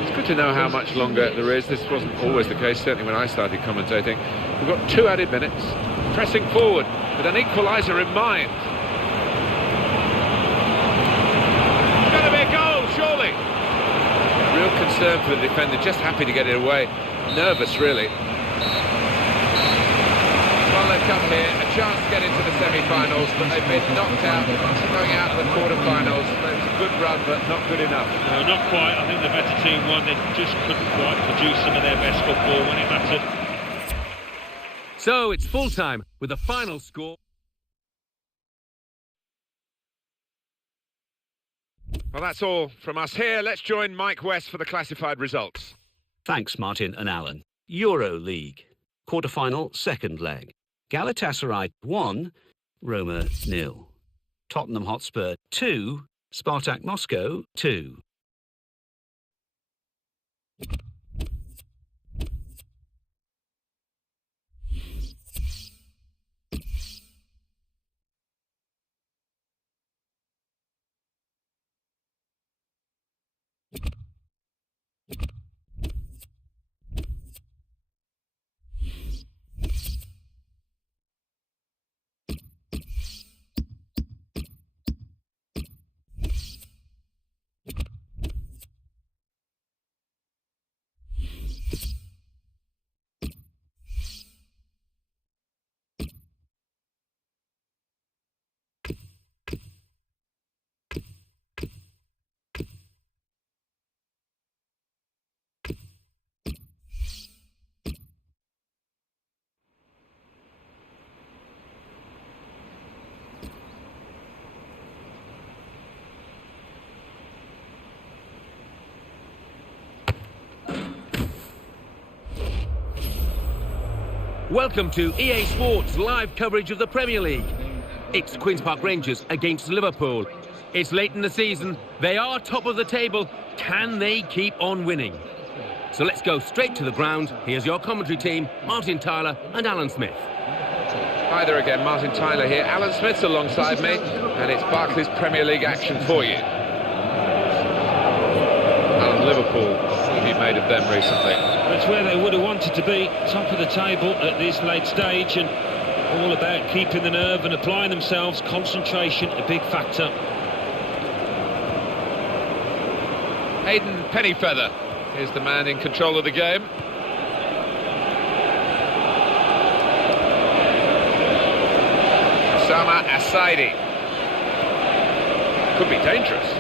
It's good to know how much longer there is. This wasn't always the case, certainly when I started commentating. We've got 2 added minutes. Pressing forward with an equaliser in mind. It's going to be a goal, surely. Real concern for the defender, just happy to get it away. Nervous, really. Well, they've come here, a chance to get into the semi-finals, but they've been knocked out, going out of the quarter-finals. It was a good run, but not good enough. No, not quite. I think the better team won. They just couldn't quite produce some of their best football when it mattered. So it's full-time with the final score. Well, that's all from us here. Let's join Mike West for the classified results. Thanks, Martin and Alan. Euro League. Quarter-final, second leg. Galatasaray 1, Roma 0. Tottenham Hotspur 2, Spartak Moscow 2. Welcome to EA Sports live coverage of the Premier League. It's Queen's Park Rangers against Liverpool. It's late in the season. They are top of the table. Can they keep on winning? So let's go straight to the ground. Here's your commentary team, Martin Tyler and Alan Smith. Hi there again, Martin Tyler here. Alan Smith's alongside me, and it's Barclays Premier League action for you. Alan, Liverpool, what have you made of them recently? It's where they would have wanted to be, top of the table at this late stage, and all about keeping the nerve and applying themselves. Concentration, a big factor. Hayden Pennyfeather is the man in control of the game. Osama Asaidi. Could be dangerous.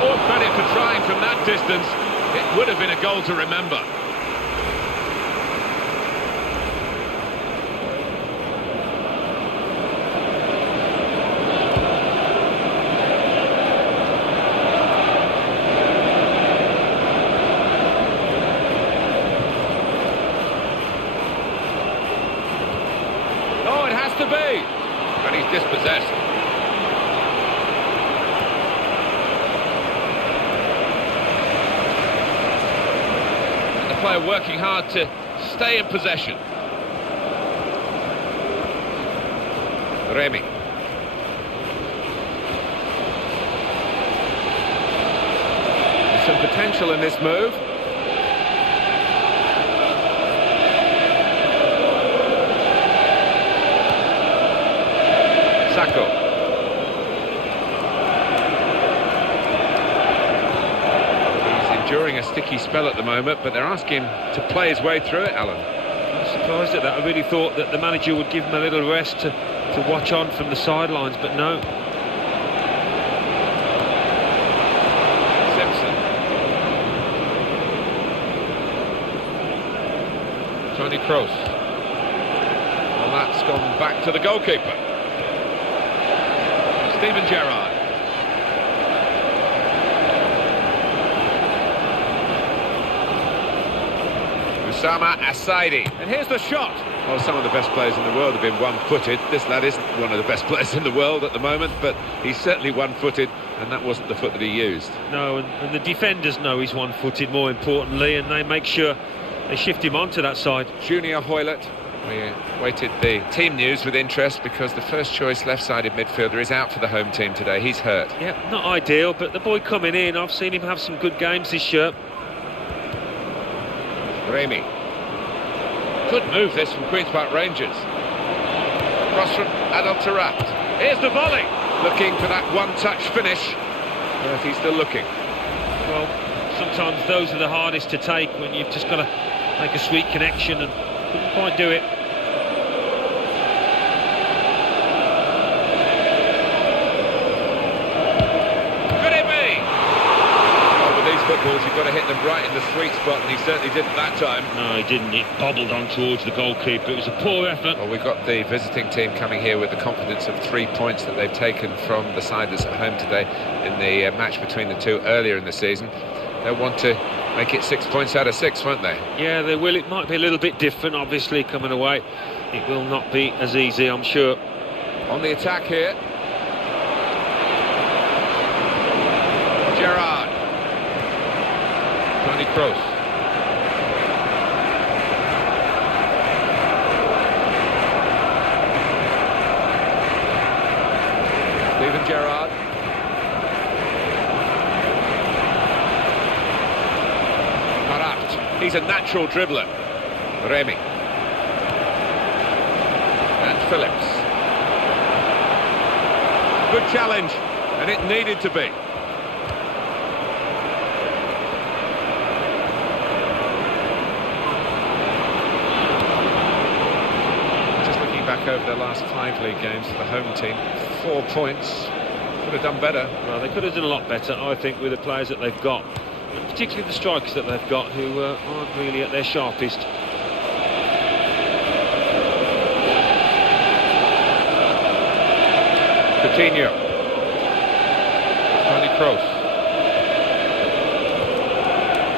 More credit for trying from that distance. It would have been a goal to remember. Oh, it has to be. But he's dispossessed. Player working hard to stay in possession. Remy. There's some potential in this move. Sacco. During a sticky spell at the moment, but they're asking him to play his way through it, Alan. I'm surprised at that. I really thought that the manager would give him a little rest to watch on from the sidelines, but no. Simpson. Kroos. Well, that's gone back to the goalkeeper. Steven Gerrard. Osama Assaidi. And here's the shot. Well, some of the best players in the world have been one-footed. This lad isn't one of the best players in the world at the moment, but he's certainly one-footed, and that wasn't the foot that he used. No, and the defenders know he's one-footed, more importantly, and they make sure they shift him onto that side. Junior Hoylett. We waited the team news with interest because the first choice left-sided midfielder is out for the home team today. He's hurt. Yeah, not ideal, but the boy coming in, I've seen him have some good games this year. Remy. Good move this from Queen's Park Rangers. Cross from Adel Taarabt. Here's the volley. Looking for that one-touch finish. But he's still looking. Well, sometimes those are the hardest to take when you've just got to make a sweet connection and couldn't quite do it. Footballs, you've got to hit them right in the sweet spot, and he certainly didn't that time. No, he didn't. It bobbled on towards the goalkeeper. It was a poor effort. Well, we've got the visiting team coming here with the confidence of 3 points that they've taken from the side that's at home today in the match between the two earlier in the season. They'll want to make it 6 points out of 6, won't they? Yeah, they will. It might be a little bit different, obviously, coming away. It will not be as easy, I'm sure. On the attack here. Gerrard. Toni Kroos. Steven Gerrard. Taarabt. He's a natural dribbler. Remy. And Phillips. Good challenge, and it needed to be. Back over their last 5 league games for the home team, 4 points. Could have done better. Well, they could have done a lot better, I think, with the players that they've got, and particularly the strikers that they've got, who aren't really at their sharpest. Coutinho. Toni Kroos.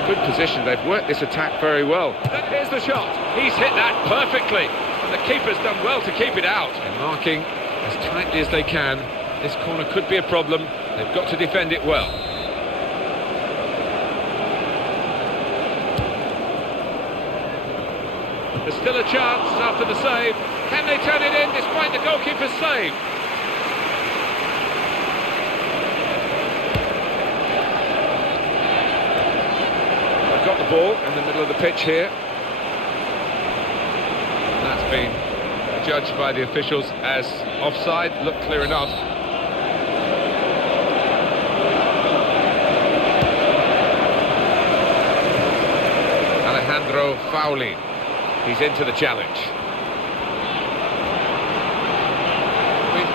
Good position. They've worked this attack very well. Here's the shot. He's hit that perfectly. And the keeper's done well to keep it out. And marking as tightly as they can. This corner could be a problem. They've got to defend it well. There's still a chance after the save. Can they turn it in despite the goalkeeper's save? They've got the ball in the middle of the pitch here. That's been judged by the officials as offside. Looked clear enough. Alejandro Faulin. He's into the challenge.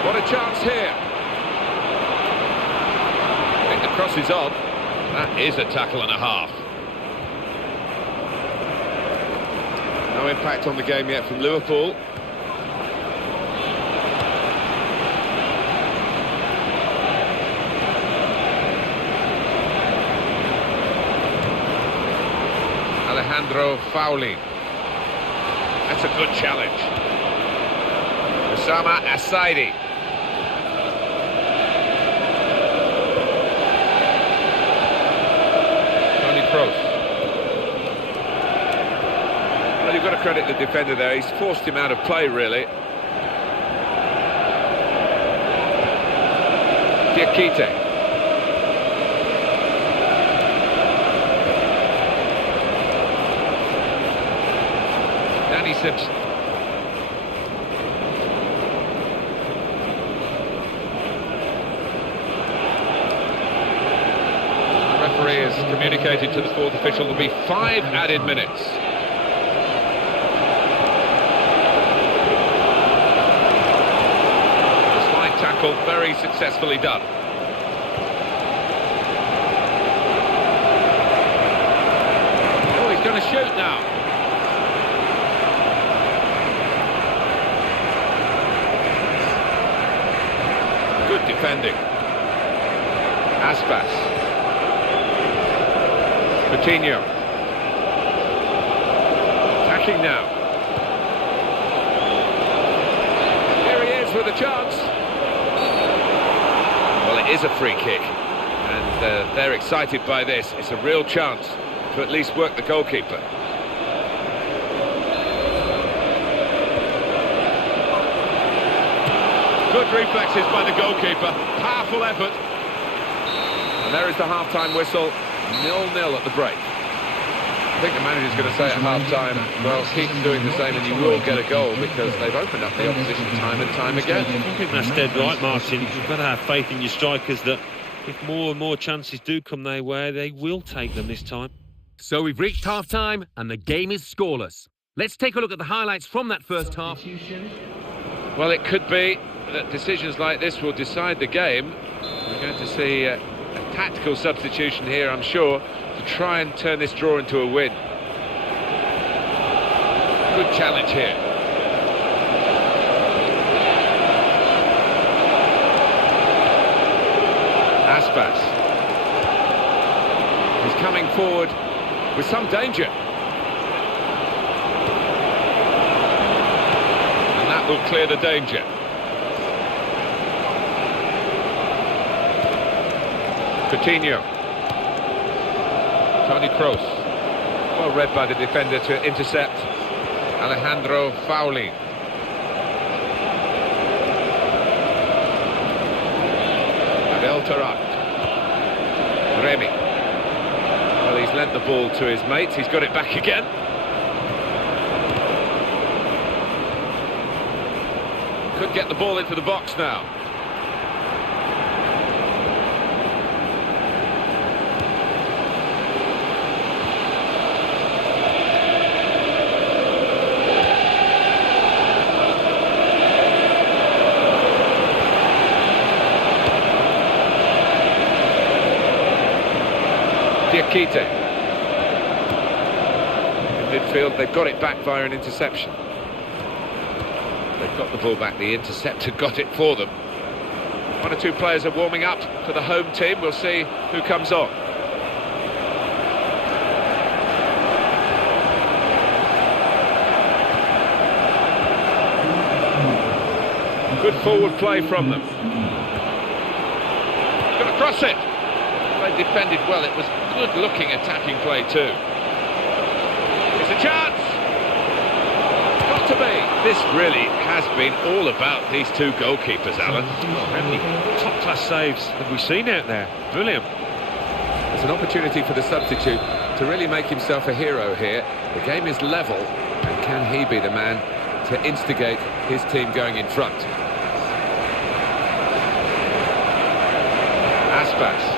What a chance here. I think the cross is on. That is a tackle and a half. No impact on the game yet from Liverpool. Alejandro Faulin. That's a good challenge. Osama Assaidi. Toni Kroos. Well, you've got to credit the defender there. He's forced him out of play, really. Diakite. Danny Simpson. The referee has communicated to the fourth official there'll be 5 added minutes. Tackle very successfully done. Oh, he's going to shoot now. defending. Aspas. Coutinho. Attacking now. Here he is with a chance. Well, it is a free kick. And they're excited by this. It's a real chance to at least work the goalkeeper. Good reflexes by the goalkeeper. Powerful effort. And there is the half-time whistle. 0-0 at the break. I think the manager's going to say at half-time, well, keep doing the same and you will get a goal, because they've opened up the opposition time and time again. I think that's dead right, Martin. You've got to have faith in your strikers that if more and more chances do come their way, they will take them this time. So we've reached half-time and the game is scoreless. Let's take a look at the highlights from that first half. Well, it could be that decisions like this will decide the game. We're going to see a tactical substitution here, I'm sure, to try and turn this draw into a win. Good challenge here. Aspas. He's coming forward with some danger. And that will clear the danger. Coutinho. Toni Kroos. Well read by the defender to intercept. Alejandro Fauli. Abel Tarak. Remy. Well, he's lent the ball to his mates. He's got it back again. Could get the ball into the box now. Diakite. In midfield, they've got it back via an interception. They've got the ball back, the interceptor got it for them. One or two players are warming up for the home team. We'll see who comes on. Good forward play from them. Going to cross it. They defended well. It was good-looking attacking play too. It's a chance. Got to be. This really has been all about these two goalkeepers, Alan. How many top-class saves have we seen out there? Brilliant. It's an opportunity for the substitute to really make himself a hero here. The game is level, and can he be the man to instigate his team going in front? Aspas.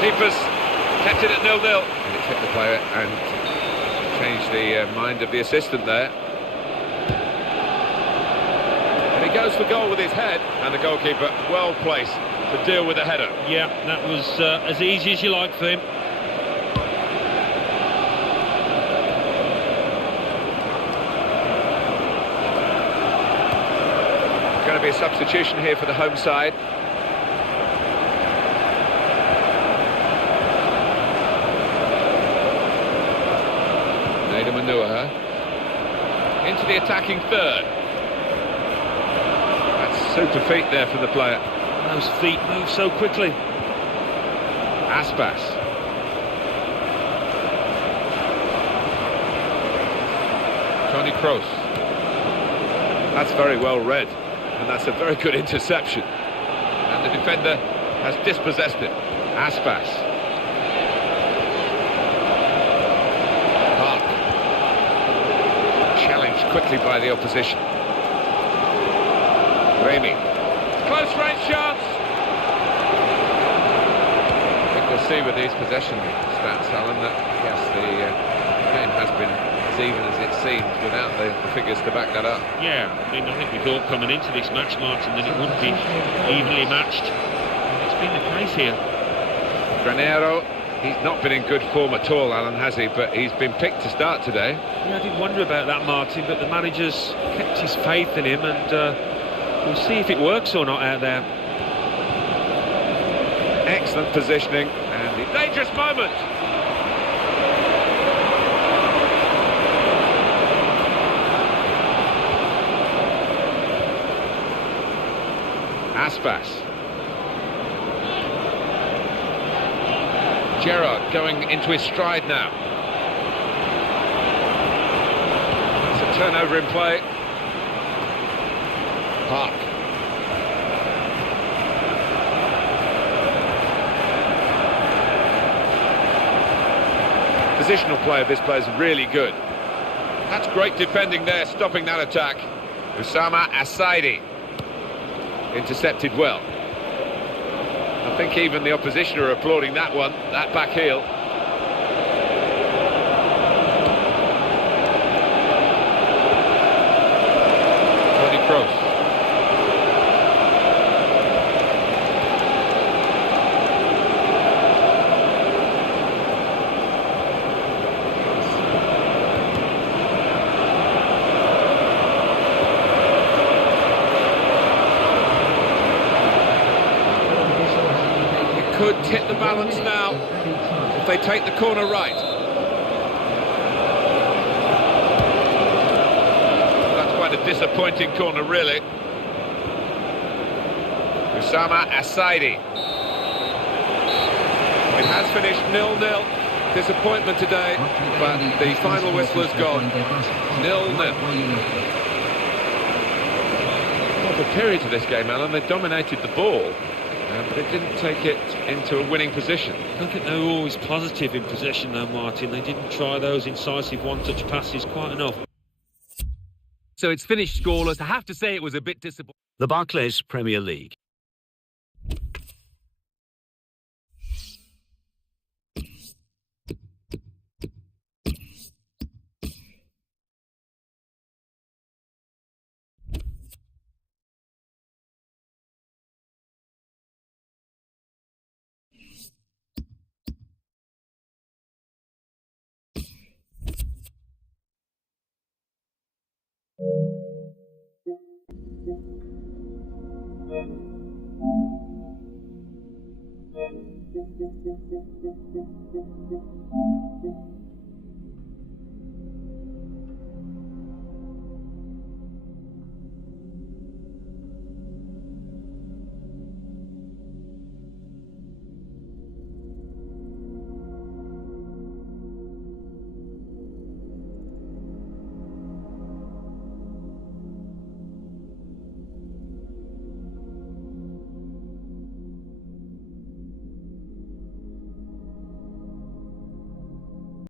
Keepers kept it at 0-0. And it hit the player and changed the mind of the assistant there. And he goes for goal with his head, and the goalkeeper well placed to deal with the header. Yeah, that was as easy as you like for him. Going to be a substitution here for the home side. Into the attacking third. That's super feet there from the player. Those feet move so quickly. Aspas. Toni Kroos. That's very well read, and that's a very good interception. And the defender has dispossessed it. Aspas. Quickly by the opposition. Remy. Close range chance. I think we'll see with these possession stats, Alan, that yes, the game has been as even as it seems without the figures to back that up. Yeah, I mean, I think we thought coming into this match, Martin, that it wouldn't be evenly matched. It's been the case here. Granero. He's not been in good form at all, Alan, has he? But he's been picked to start today. Yeah, I did wonder about that, Martin, but the manager's kept his faith in him, and we'll see if it works or not out there. Excellent positioning and a dangerous moment. Aspas. Gerrard going into his stride now. It's a turnover in play. Park. Positional play of this player is really good. That's great defending there, stopping that attack. Usama Asaidi. Intercepted well. I think even the opposition are applauding that one, that back heel. Toni Kroos. Could tip the balance now if they take the corner right. That's quite a disappointing corner, really. Usama Asaidi. It has finished 0-0. Disappointment today, but the final whistle has gone 0-0. Well, for periods of this game, Alan, they dominated the ball. But they didn't take it into a winning position. I don't think they were always positive in possession though, Martin. They didn't try those incisive one-touch passes quite enough. So it's finished scoreless. I have to say it was a bit disappointing. The Barclays Premier League.